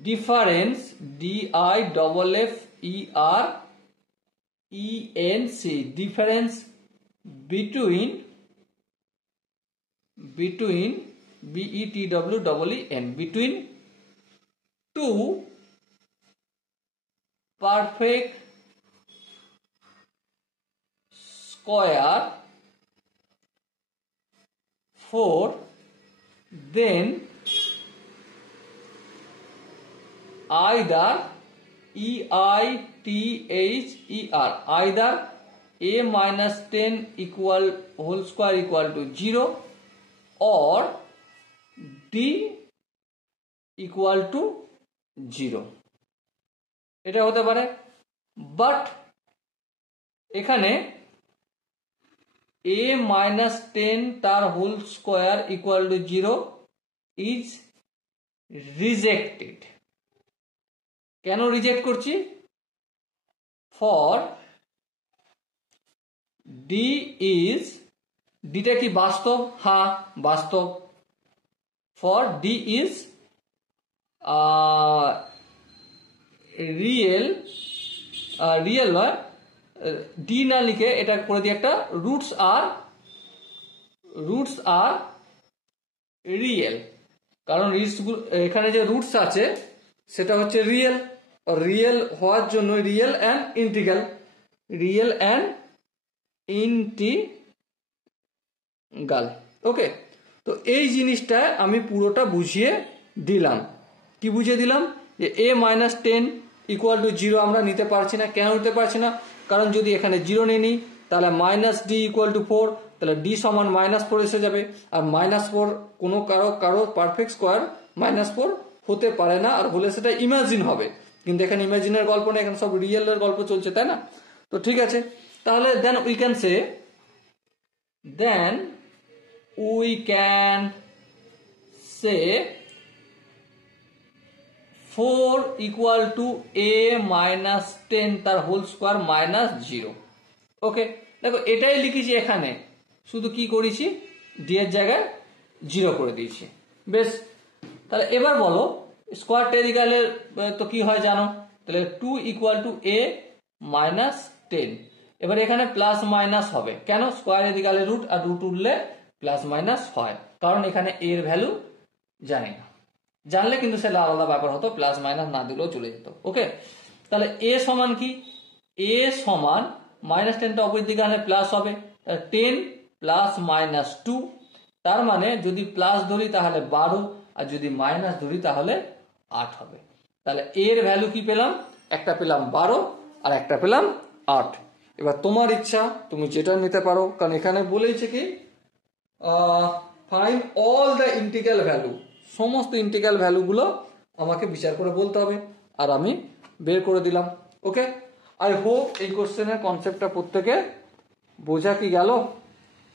difference DIFFERENCE difference between between two perfect square for then either either a minus 10 equal whole square equal to 0 or d equal to 0, এটা হতে পারে। But এখানে a minus 10 তার whole square equal to 0 is rejected. কেন reject করছি? For D is, ডিটা কি বাস্তব? হ্যাঁ বাস্তব। For D is real, real নয়, ডি না লিখে এটা করে দিই একটা রুটস আর রিয়েল, কারণ এখানে যে রুটস আছে সেটা হচ্ছে রিয়েল, রিয়েল হওয়ার জন্য রিয়েল অ্যান্ড ইন্টিগ্রাল। ওকে, তো এই জিনিসটা আমি পুরোটা বুঝিয়ে দিলাম। কি বুঝিয়ে দিলাম? যে a মাইনাস 10 ইকুয়াল টু 0 আমরা নিতে পারছি না। কেন নিতে পারছি না? কারণ যদি এখানে 0 নিয়ে নিই তাহলে মাইনাস ডি ইকুয়াল টু 4, তাহলে ডি সমান -4 এসে যাবে। আর -4 কোনো কারো পারফেক্ট স্কোয়ার -4 হতে পারে না, আর হলে সেটা ইমাজিন হবে। কিন্তু এখানে ইমাজিনের গল্প না, এখানে সব রিয়েলের গল্প চলছে, তাই না? তো ঠিক আছে, তাহলে then we can say 4 equal to a minus 10 তার হোল স্কোয়ার -0। ওকে, দেখো এটাই লিখেছি এখানে, শুধু কি করেছি ডি এর জায়গায় 0 করে দিয়েছি। বেশ, তাহলে এবার বলো স্কোয়ার টেরিক্যালের তো কি হয় জানো, তাহলে 2 ইকুয়াল টু a মাইনাস 10। এবার এখানে প্লাস মাইনাস হবে, কেন? স্কোয়ার টেরিক্যালের রুট, আর রুট উঠলে প্লাস মাইনাস হয়, কারণ এখানে এর ভ্যালু জানি না। জানলে কিন্তু সেটা আলাদা ব্যাপার হতো, প্লাস মাইনাস না দিলেও চলে যেত। ওকে, তাহলে a সমান কি? a সমান -10টা অপর দিকে আনলে প্লাস হবে, 10 প্লাস -2, তার মানে যদি প্লাস ধরি তাহলে 12, আর যদি মাইনাস ধরি তাহলে 8 হবে। তাহলে এর ভ্যালু কি পেলাম? একটা পেলাম 12 আর একটা পেলাম 8। এবার তোমার ইচ্ছা, তুমি যেটা নিতে পারো, কারণ এখানে বলেইছে কি find all the integral value, সমস্ত ইন্টিগ্রাল ভ্যালুগুলো আমাকে বিচার করে বলতে হবে, আর আমি বের করে দিলাম। ওকে, আই হোপ এই কোশ্চেনের কনসেপ্টটা প্রত্যেকে বোঝা কি গেল?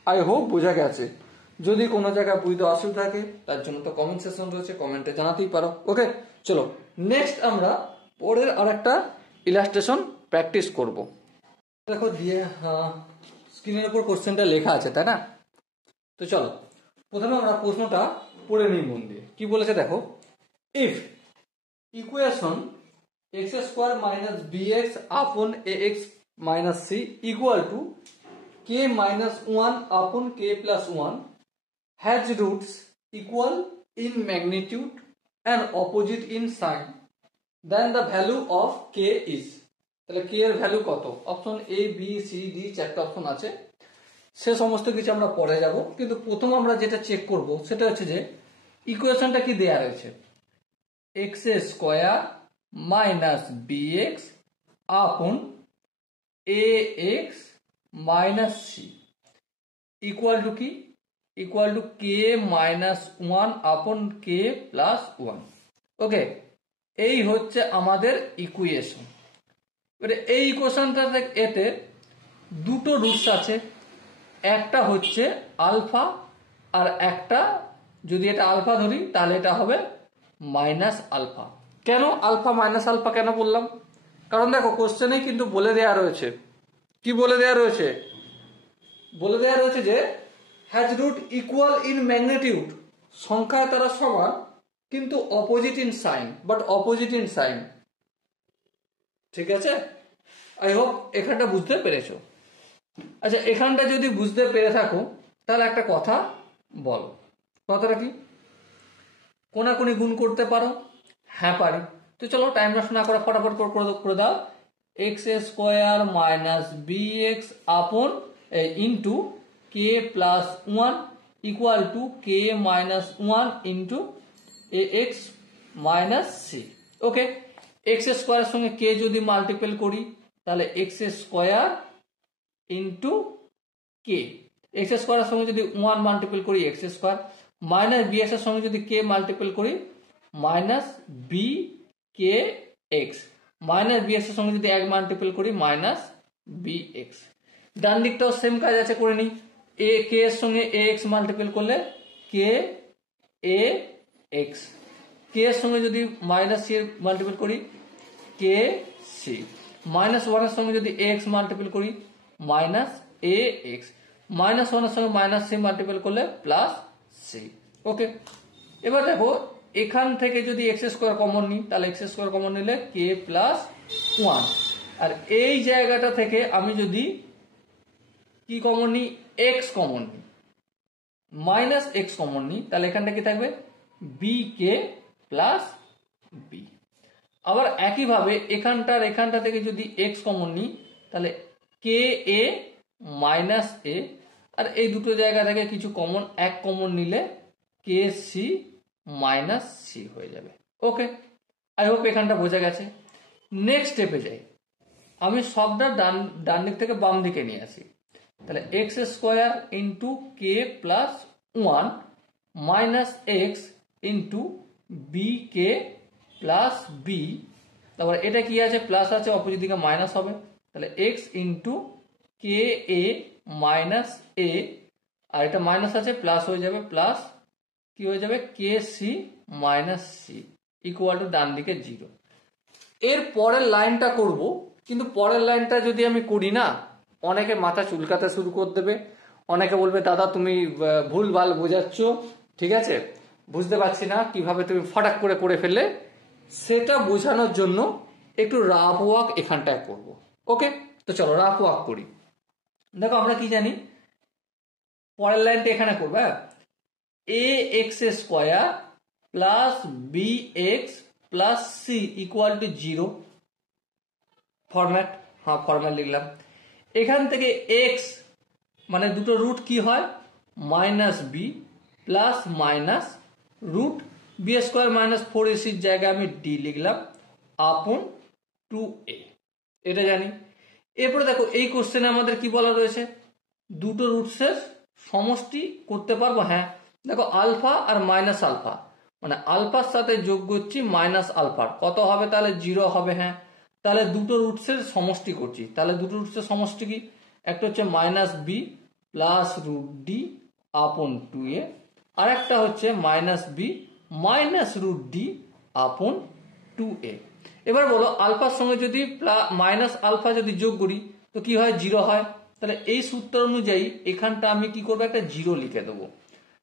আই হোপ বোঝা গেছে। যদি কোনো জায়গায় বুঝতে অসুবিধা থাকে তার জন্য তো কমেন্ট সেকশন রয়েছে, কমেন্টে জানাতেই পারো। ওকে, চলো নেক্সট আমরা পরের আরেকটা ইলাস্ট্রেশন প্র্যাকটিস করব। দেখো দিয়ে স্ক্রিনের উপর কোশ্চেনটা লেখা আছে, তাই না? তো চলো প্রথমে আমরা প্রশ্নটা পড়ে নিই মন দিয়ে। কি বলেছে দেখো, if equation x square minus bx upon ax minus c equal to k minus 1 upon k plus 1 has roots equal in magnitude and opposite in sign, then the value of k is। তাহলে k এর value কত? Option a b c d চারটা option আছে, সে সমস্ত কিছু আমরা পরে যাব। কিন্তু প্রথম আমরা যেটা চেক করব সেটা হচ্ছে যে ইকুয়েশনটা কি দেয়া রয়েছে, x square minus bx upon ax minus C equal to কি? Equal to K minus 1 upon K plus 1। ওকে, এই হচ্ছে আমাদের ইকুয়েশন। এবারে এই ইকুয়েশনটাতে এতে দুটো রুটস আছে, একটা হচ্ছে আলফা আর একটা, যদি এটা আলফা ধরি তাহলে এটা হবে মাইনাস আলফা। কেন আলফা মাইনাস আলফা কেন বললাম? কারণ দেখো কোশ্চেনেই কিন্তু বলে দেয়া রয়েছে, কি বলে দেয়া রয়েছে? বলে দেয়া রয়েছে যে has root equal in magnitude, সংখ্যায় তারা সমান কিন্তু opposite in sign, but opposite in sign. ঠিক আছে, আই হোপ এখানটা বুঝতে পেরেছো। আচ্ছা, এখানটা যদি বুঝতে পেরে থাকো তাহলে একটা কথা বলো, কথাটা কি? কোনাকুনি গুণ করতে পারো? হ্যাঁ পারি। তো চলো টাইম নষ্ট না করে ফটাফট করে দাও। X square minus B X আপন into K plus 1 equal to K minus 1 into A X minus C. Okay, X স্কোয়ারের সঙ্গে কে যদি মাল্টিপল করি তাহলে X square into K, X স্কোয়ারের সঙ্গে যদি 1 মাল্টিপল করি X square, minus B X এর সঙ্গে যদি কে মাল্টিপল করি minus B K X, minus B X এর সঙ্গে যদি 1 মাল্টিপল করি মাইনাস বি এক্স। ডান দিকটাও সেম কাজ আছে, করে নিই। এ কে এর সঙ্গে এ এক্স মাল্টিপল করলে কে এ এক্স, কে এর সঙ্গে যদি মাইনাস সি মাল্টিপল করি কে সি, মাইনাস 1 এর সঙ্গে যদি এ এক্স মাল্টিপল করি মাইনাস এ এক্স, মাইনাস 1 এর সঙ্গে মাইনাস সি মাল্টিপল করলে প্লাস সি। ওকে, এবার দেখো এখান থেকে যদি এক্স স্কোয়ার কমন নিই তাহলে এক্স স্কোয়ার কমন নিলে কে প্লাস 1, আর এই জায়গাটা থেকে আমি যদি কি কমন নিই এক্স কমন নিই মাইনাস এক্স কমন নিই তাহলে এখানটা কি থাকবে বি কে প্লাস বি। আবার একইভাবে এখানটা থেকে যদি এক্স কমন নিই তাহলে কে এ মাইনাস এ, আর এই দুটো জায়গা থেকে কিছু কমন এক কমন নিলে কে সি মাইনাস সি হয়ে যাবে। ওকে, আই হোপ এখানটা বোঝা গেছে। নেক্সট স্টেপে যাই, আমি সবটা ডান দিক থেকে বাম দিকে নিয়ে আসি। তাহলে X square into K plus 1 minus X into B কে প্লাস বি, তারপর এটা কি আছে প্লাস আছে অপোজিট দিকে মাইনাস হবে, তাহলে এক্স ইন্টু কে এ মাইনাস এ, আর এটা মাইনাস আছে প্লাস হয়ে যাবে, প্লাস কি হয়ে যাবে K C minus C equal to ডান দিকে 0। এর পরের লাইনটা করব, কিন্তু পরের লাইনটা যদি আমি করি না অনেকে মাথা চুলকাতে শুরু করে দেবে, অনেকে বলবে দাদা তুমি ভুলভাল বোঝাচ্ছ, ঠিক আছে বুঝতে পারছি না কিভাবে তুমি ফটাক করে ফেললে। সেটা বোঝানোর জন্য একটু রাফ ওয়ার্ক এখানটায় করব। ওকে, তো চলো রাফ ওয়ার্ক করি। দেখো আমরা কি জানি, পরের লাইনটা এখানে করবো, a x square plus B x plus C equal to 0 format, হ্যাঁ ফরম্যাট লিখলাম। এখান থেকে এক্স মানে দুটো রুট কি হয় minus B plus minus root b square minus 4ac জায়গায় আমি ডি লিখলাম আপন 2a, এটা জানি। এরপরে দেখো এই কোশ্চেনে আমাদের কি বলা রয়েছে, দুটো রুটসের সমষ্টি করতে পারবো। হ্যাঁ দেখো আলফা আর মাইনাস আলফা, মানে আলফার সাথে যোগ করছি মাইনাস আলফার কত হবে, তাহলে 0 হবে। হ্যাঁ তাহলে দুটো রুটসের সমষ্টি করছি, তাহলে দুটো রুটসের সমষ্টি কি, একটা হচ্ছে minus B plus root D upon 2a, আর একটা হচ্ছে minus B minus root D upon 2a। এবার বলো আলফার সঙ্গে যদি মাইনাস আলফা যদি যোগ করি তো কি হয় 0 হয়, তাহলে এই সূত্র অনুযায়ী এখানটা আমি কি করবো একটা 0 লিখে দেবো।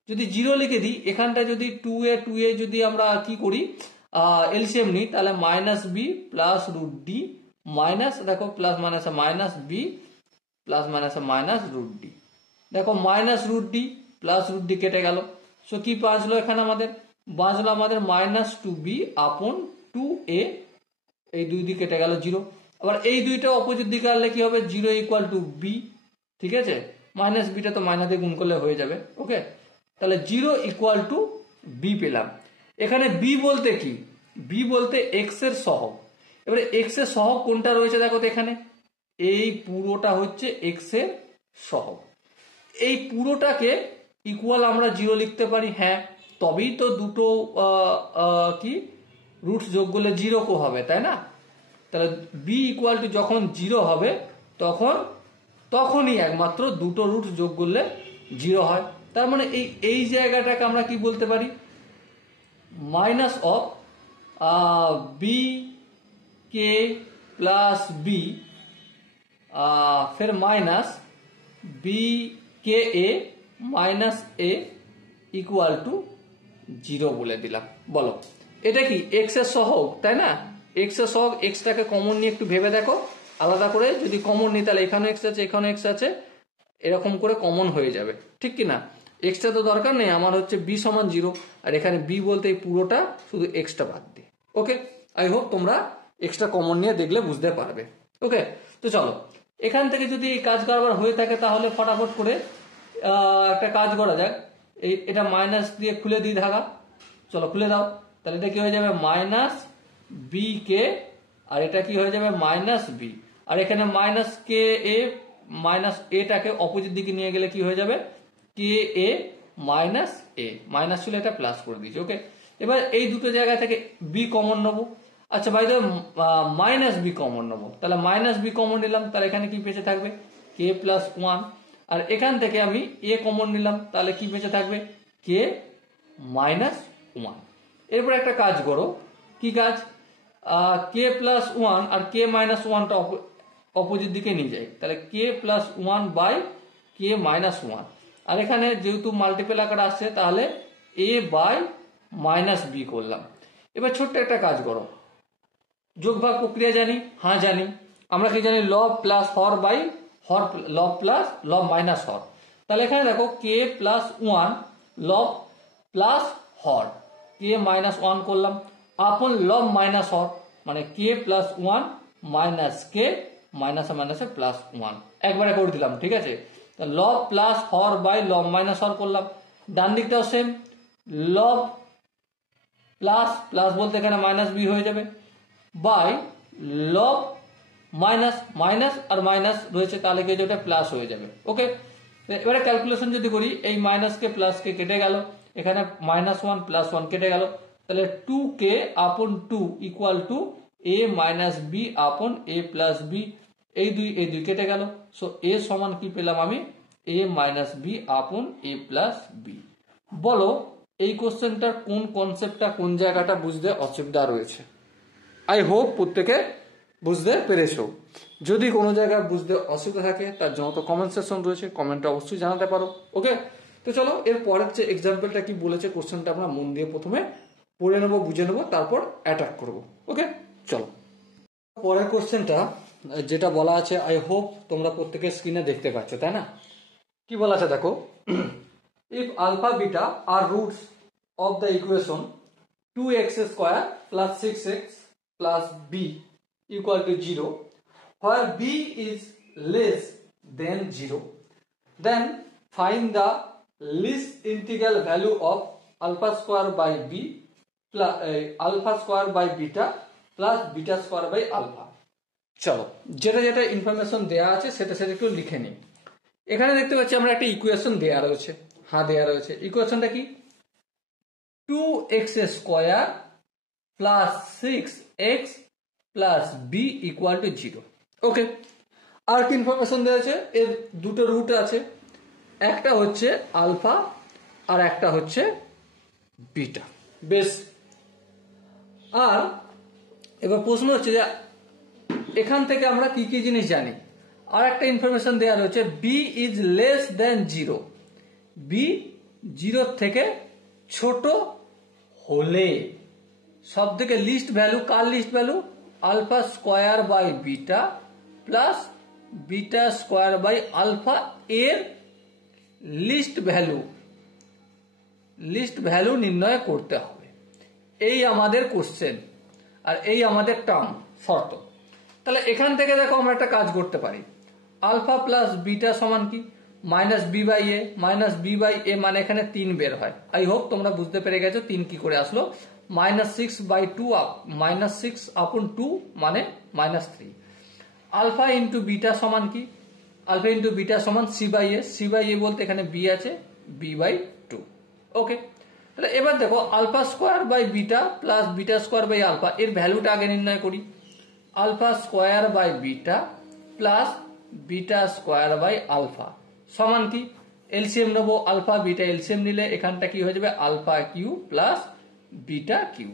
যদি 0 লিখে দিই এখানটা যদি 2a যদি আমরা কি করি এলসিএম নিই তাহলে minus B plus root d minus, দেখো plus minus minus B plus minus minus root d, দেখো minus root d plus root d কেটে গেল। সো কি বাঁচলো এখানে বাঁচলো আমাদের মাইনাস 2b আপন 2a, এই দুই দিকে কেটে গেল 0। আবার এই দুইটা অপোজিট দিকে আনলে কি হবে 0 ইকুয়াল টু বি, ঠিক আছে মাইনাস বিটা তো মাইনাস দিয়ে গুণ করলে হয়ে যাবে। ওকে, তাহলে 0 ইকুয়াল টু বি পেলাম। এখানে বি বলতে কি, বি বলতে এক্স এর সহগ। এবারে এক্স এর সহগ কোনটা রয়েছে দেখো তো, এখানে এই পুরোটা হচ্ছে এক্স এর সহগ। এই পুরোটাকে ইকুয়াল আমরা 0 লিখতে পারি, হ্যাঁ তবেই তো দুটো কি রুটস যোগ করলে 0 কো হবে, তাই না। তাহলে বি ইকুয়াল টু যখন 0 হবে তখনই একমাত্র দুটো রুটস যোগ করলে 0 হয়। তার মানে এই জায়গাটাকে আমরা কি বলতে পারি, minus of B K plus B फिर माइनस बी के A minus A equal to 0 বলে দিলাম। বলো এটা কি এক্স এর সহগ, তাই না, এক্স এর সহগ। এক্সটাকে কমন নিয়ে একটু ভেবে দেখো, আলাদা করে যদি কমন নিই তাহলে এখানে এক্স আছে এখানে এক্স আছে, এরকম করে কমন হয়ে যাবে, ঠিক কি না। এক্সটা তো দরকার নেই, আমার হচ্ছে বি সমান 0, আর এখানে বি বলতে এই পুরোটা শুধু এক্সটা বাদ দিয়ে। ওকে, আই হোপ তোমরা এক্সট্রা কমন নিয়ে দেখলে বুঝতে পারবে। ওকে, তো চলো এখান থেকে যদি এই কাজ কারবার হয়ে থাকে তাহলে ফটাফট করে একটা কাজ করা যাক। এটা মাইনাস দিয়ে খুলে দিই ধাগা, চলো খুলে দাও। তাহলে এটা কি হয়ে যাবে মাইনাস বি কে, আর এটা কি হয়ে যাবে মাইনাস বি, আর এখানে মাইনাস কে এ মাইনাস এটাকে অপোজিট দিকে নিয়ে গেলে কি হয়ে যাবে কে এ মাইনাস এ, মাইনাস ছিল এটা প্লাস করে দিয়েছি। ওকে, এবার এই দুটো জায়গা থেকে বি কমন নেবো। আচ্ছা by the minus B common নেবো, তাহলে মাইনাস বি কমন নিলাম, তাহলে এখানে কি বেঁচে থাকবে কে প্লাস 1, আর এখান থেকে আমি এ কমন নিলাম, তাহলে কি বেঁচে থাকবে কে মাইনাস 1। এরপর একটা কাজ করো, কি কাজ, কে প্লাস 1 আর কে মাইনাস 1টা অপোজিট দিকে নিয়ে যাই, তাহলে কে প্লাস 1 বাই কে মাইনাস 1, আর এখানে যেহেতু মাল্টিপল আকার আসছে তাহলে এ বাই মাইনাস বি করলাম। এবার ছোট্ট একটা কাজ করো, যোগভাগ প্রক্রিয়া জানি? হ্যাঁ জানি। আমরা কি জানি? লব প্লাস হর বাই হর, লব প্লাস লব মাইনাস হর। তাহলে এখানে দেখো কে প্লাস ওয়ান লব প্লাস হর, কে মাইনাস ওয়ান করলাম আপন লব মাইনাস হর, মানে কে প্লাস ওয়ান মাইনাস কে মাইনাসে মাইনাসে প্লাস ওয়ান, একবারে করে দিলাম। ঠিক আছে, লব প্লাস হর বাই লব মাইনাস হর করলাম। ডান দিকটাও সেম, লব প্লাস প্লাস বলতে এখানে মাইনাস বি হয়ে যাবে বাই লব মাইনাস মাইনাস আর মাইনাস রয়েছে, তাহলে কি ওটা প্লাস হয়ে যাবে। ওকে, এবারে ক্যালকুলেশন যদি করি, এই মাইনাস কে প্লাস কে কেটে গেল, এখানে মাইনাস ওয়ান প্লাস ওয়ান কেটে গেল, তাহলে 2k upon 2 equal to a minus B upon a plus B, এই দুই কেটে গেল। সো a সমান কি পেলাম আমি? a minus B upon a plus B. বলো এই কোশ্চেনটার কোন কনসেপ্টটা, কোন জায়গাটা বুঝতে অসুবিধা রয়েছে? আই হোপ প্রত্যেকে বুঝতে পেরেছো। যদি কোনো জায়গায় বুঝতে অসুবিধা থাকে তার জন্য তো কমেন্ট সেকশন রয়েছে, কমেন্টে অবশ্যই জানাতে পারো। ওকে, তো চলো এর পরের যে এক্সাম্পলটা কি বলেছে, কোশ্চেনটা আমরা মন দিয়ে প্রথমে পড়ে নেবো, বুঝে নেবো, তারপর অ্যাটাক করবো। ওকে চলো, পরের কোশ্চেনটা যেটা বলা আছে, আই হোপ তোমরা প্রত্যেকে স্ক্রিনে দেখতে পাচ্ছ, তাই না? কি বলা আছে দেখো, if alpha beta are roots of the equation 2x square plus 6x plus b equal to 0, where b is less than 0, then find the least integral value of alpha square by b plus alpha square by beta plus beta square by alpha. চলো যেটা যেটা information দেয়া আছে সেটা সেটা একটু লিখে নিই। এখানে দেখতে পাচ্ছি আমরা একটা ইকুয়েশন দেয়া রয়েছে, হ্যাঁ দেয়া রয়েছে। ইকুয়েশনটা কি? 2x square plus 6x plus B equal to 0। Okay, আর কি ইনফরমেশন দেওয়া আছে? এর দুটো রুট আছে, একটা হচ্ছে আলফা আর একটা হচ্ছে বিটা। বেশ, আর এবার প্রশ্ন হচ্ছে যে এখান থেকে আমরা কি কি জিনিস জানি? আর একটা ইনফরমেশন দেওয়া রয়েছে, B is less than 0, B 0 থেকে ছোট হলে। সব থেকে লিস্ট ভ্যালু, কার least value? Alpha square by beta plus beta square by alpha এর লিস্ট ভ্যালু নির্ণয় করতে হবে। এই আমাদের কোশ্চেন আর এই আমাদের টার্ম শর্ত। তাহলে এখান থেকে দেখো আমরা একটা কাজ করতে পারি, আলফা প্লাস বিটা সমান কি? Minus b by a, minus b by a মানে এখানে 3 বের হয়। আই হোপ তোমরা বুঝতে পেরে গেছো 3 কি করে আসলো। মাইনাস 6 বাই 2 মাইনাস 6 আপন 2 মানে মাইনাস 3। আলফা ইন্টু বিটা সমান কি? আলফা ইন্টু বিটা সমান c by a, c by a বলতে এখানে বি আছে, বি বাই 2। ওকে, তাহলে এবার দেখো alpha square by beta plus beta square by alpha এর ভ্যালুটা আগে নির্ণয় করি। Alpha square by beta plus beta square by alpha সমান কি? এলসিএম নেবো, আলফা বিটা এলসিএম নিলে এখানটা কি হয়ে যাবে? Alpha q plus beta q.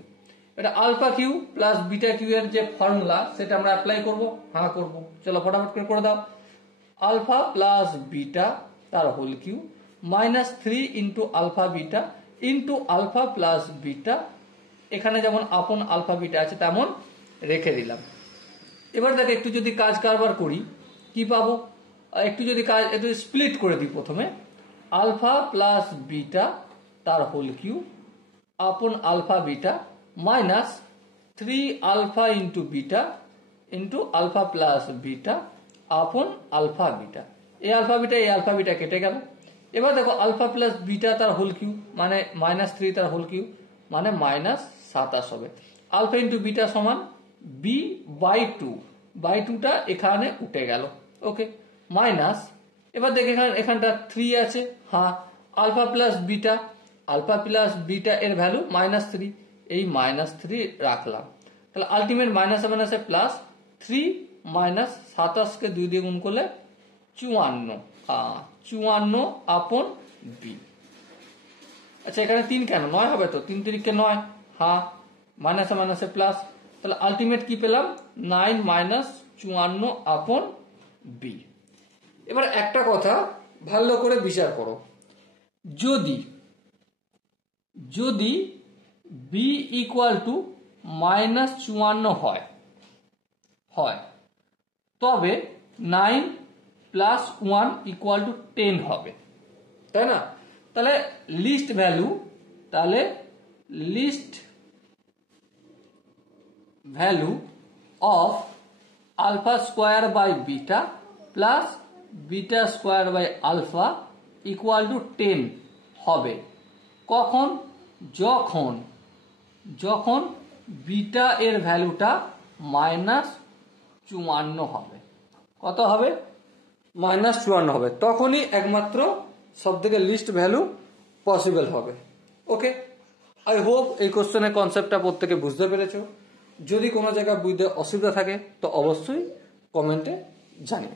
এটা alpha q plus beta q এর যে ফর্মুলা সেটা আমরা অ্যাপ্লাই করব। হ্যাঁ করব, চলো ফটাফট করে দাও। আলফা প্লাস বিটা তার whole cube minus 3 into alpha beta into alpha plus beta, এখানে যেমন আপন আলফা বিটা আছে তেমন রেখে দিলাম। এবার দেখো একটু যদি কাজ কারবার করি কি পাবো? একটু যদি কাজ একটু স্প্লিট করে দিই, প্রথমে আলফা প্লাস বিটা তার whole cube upon alpha beta minus 3 alpha into beta into alpha plus beta upon alpha beta. এই আলফা বিটা কেটে গেল। এবার দেখো আলফা প্লাস বিটা তার হোল কিউ মানে মাইনাস 3 তার হোল কিউ মানে মাইনাস 27 হবে। আলফা ইন্টু বিটা সমান বি বাই 2, বাই 2টা এখানে উঠে গেল। ওকে, মাইনাস, এবার দেখে এখানটা 3 আছে, হ্যাঁ আলফা প্লাস বিটা এর ভ্যালু মাইনাস 3, এই মাইনাস 3 রাখলাম। তাহলে আলটিমেট মাইনাসে মাইনাসে প্লাস 3 মাইনাস 27 কে 2 দিয়ে গুণ করলে 54, হ্যাঁ 54 আপন বি। আচ্ছা এখানে 3 কেন? 9 হবে তো, 3 3 কে 9, হ্যাঁ মাইনাসে মাইনাসে প্লাস, তাহলে আলটিমেট কি পেলাম? 9 মাইনাস 54 আপন বি। এবার একটা কথা ভালো করে বিচার করো, যদি বি ইকুয়াল টু -54 হয় তবে 9 প্লাস 1 ইকুয়াল টু 10 হবে, তাই না? তাহলে least value of alpha square by beta plus beta square by alpha equal to 10 হবে কখন? যখন বিটা এর ভ্যালুটা -54 হবে। কত হবে? -54 হবে। তখনই একমাত্র সব থেকে লিস্ট ভ্যালু পসিবল হবে। ওকে, আই হোপ এই কোশ্চেনের কনসেপ্টটা প্রত্যেকে বুঝতে পেরেছো। যদি কোনো জায়গায় বুঝতে অসুবিধা থাকে তো অবশ্যই কমেন্টে জানিও।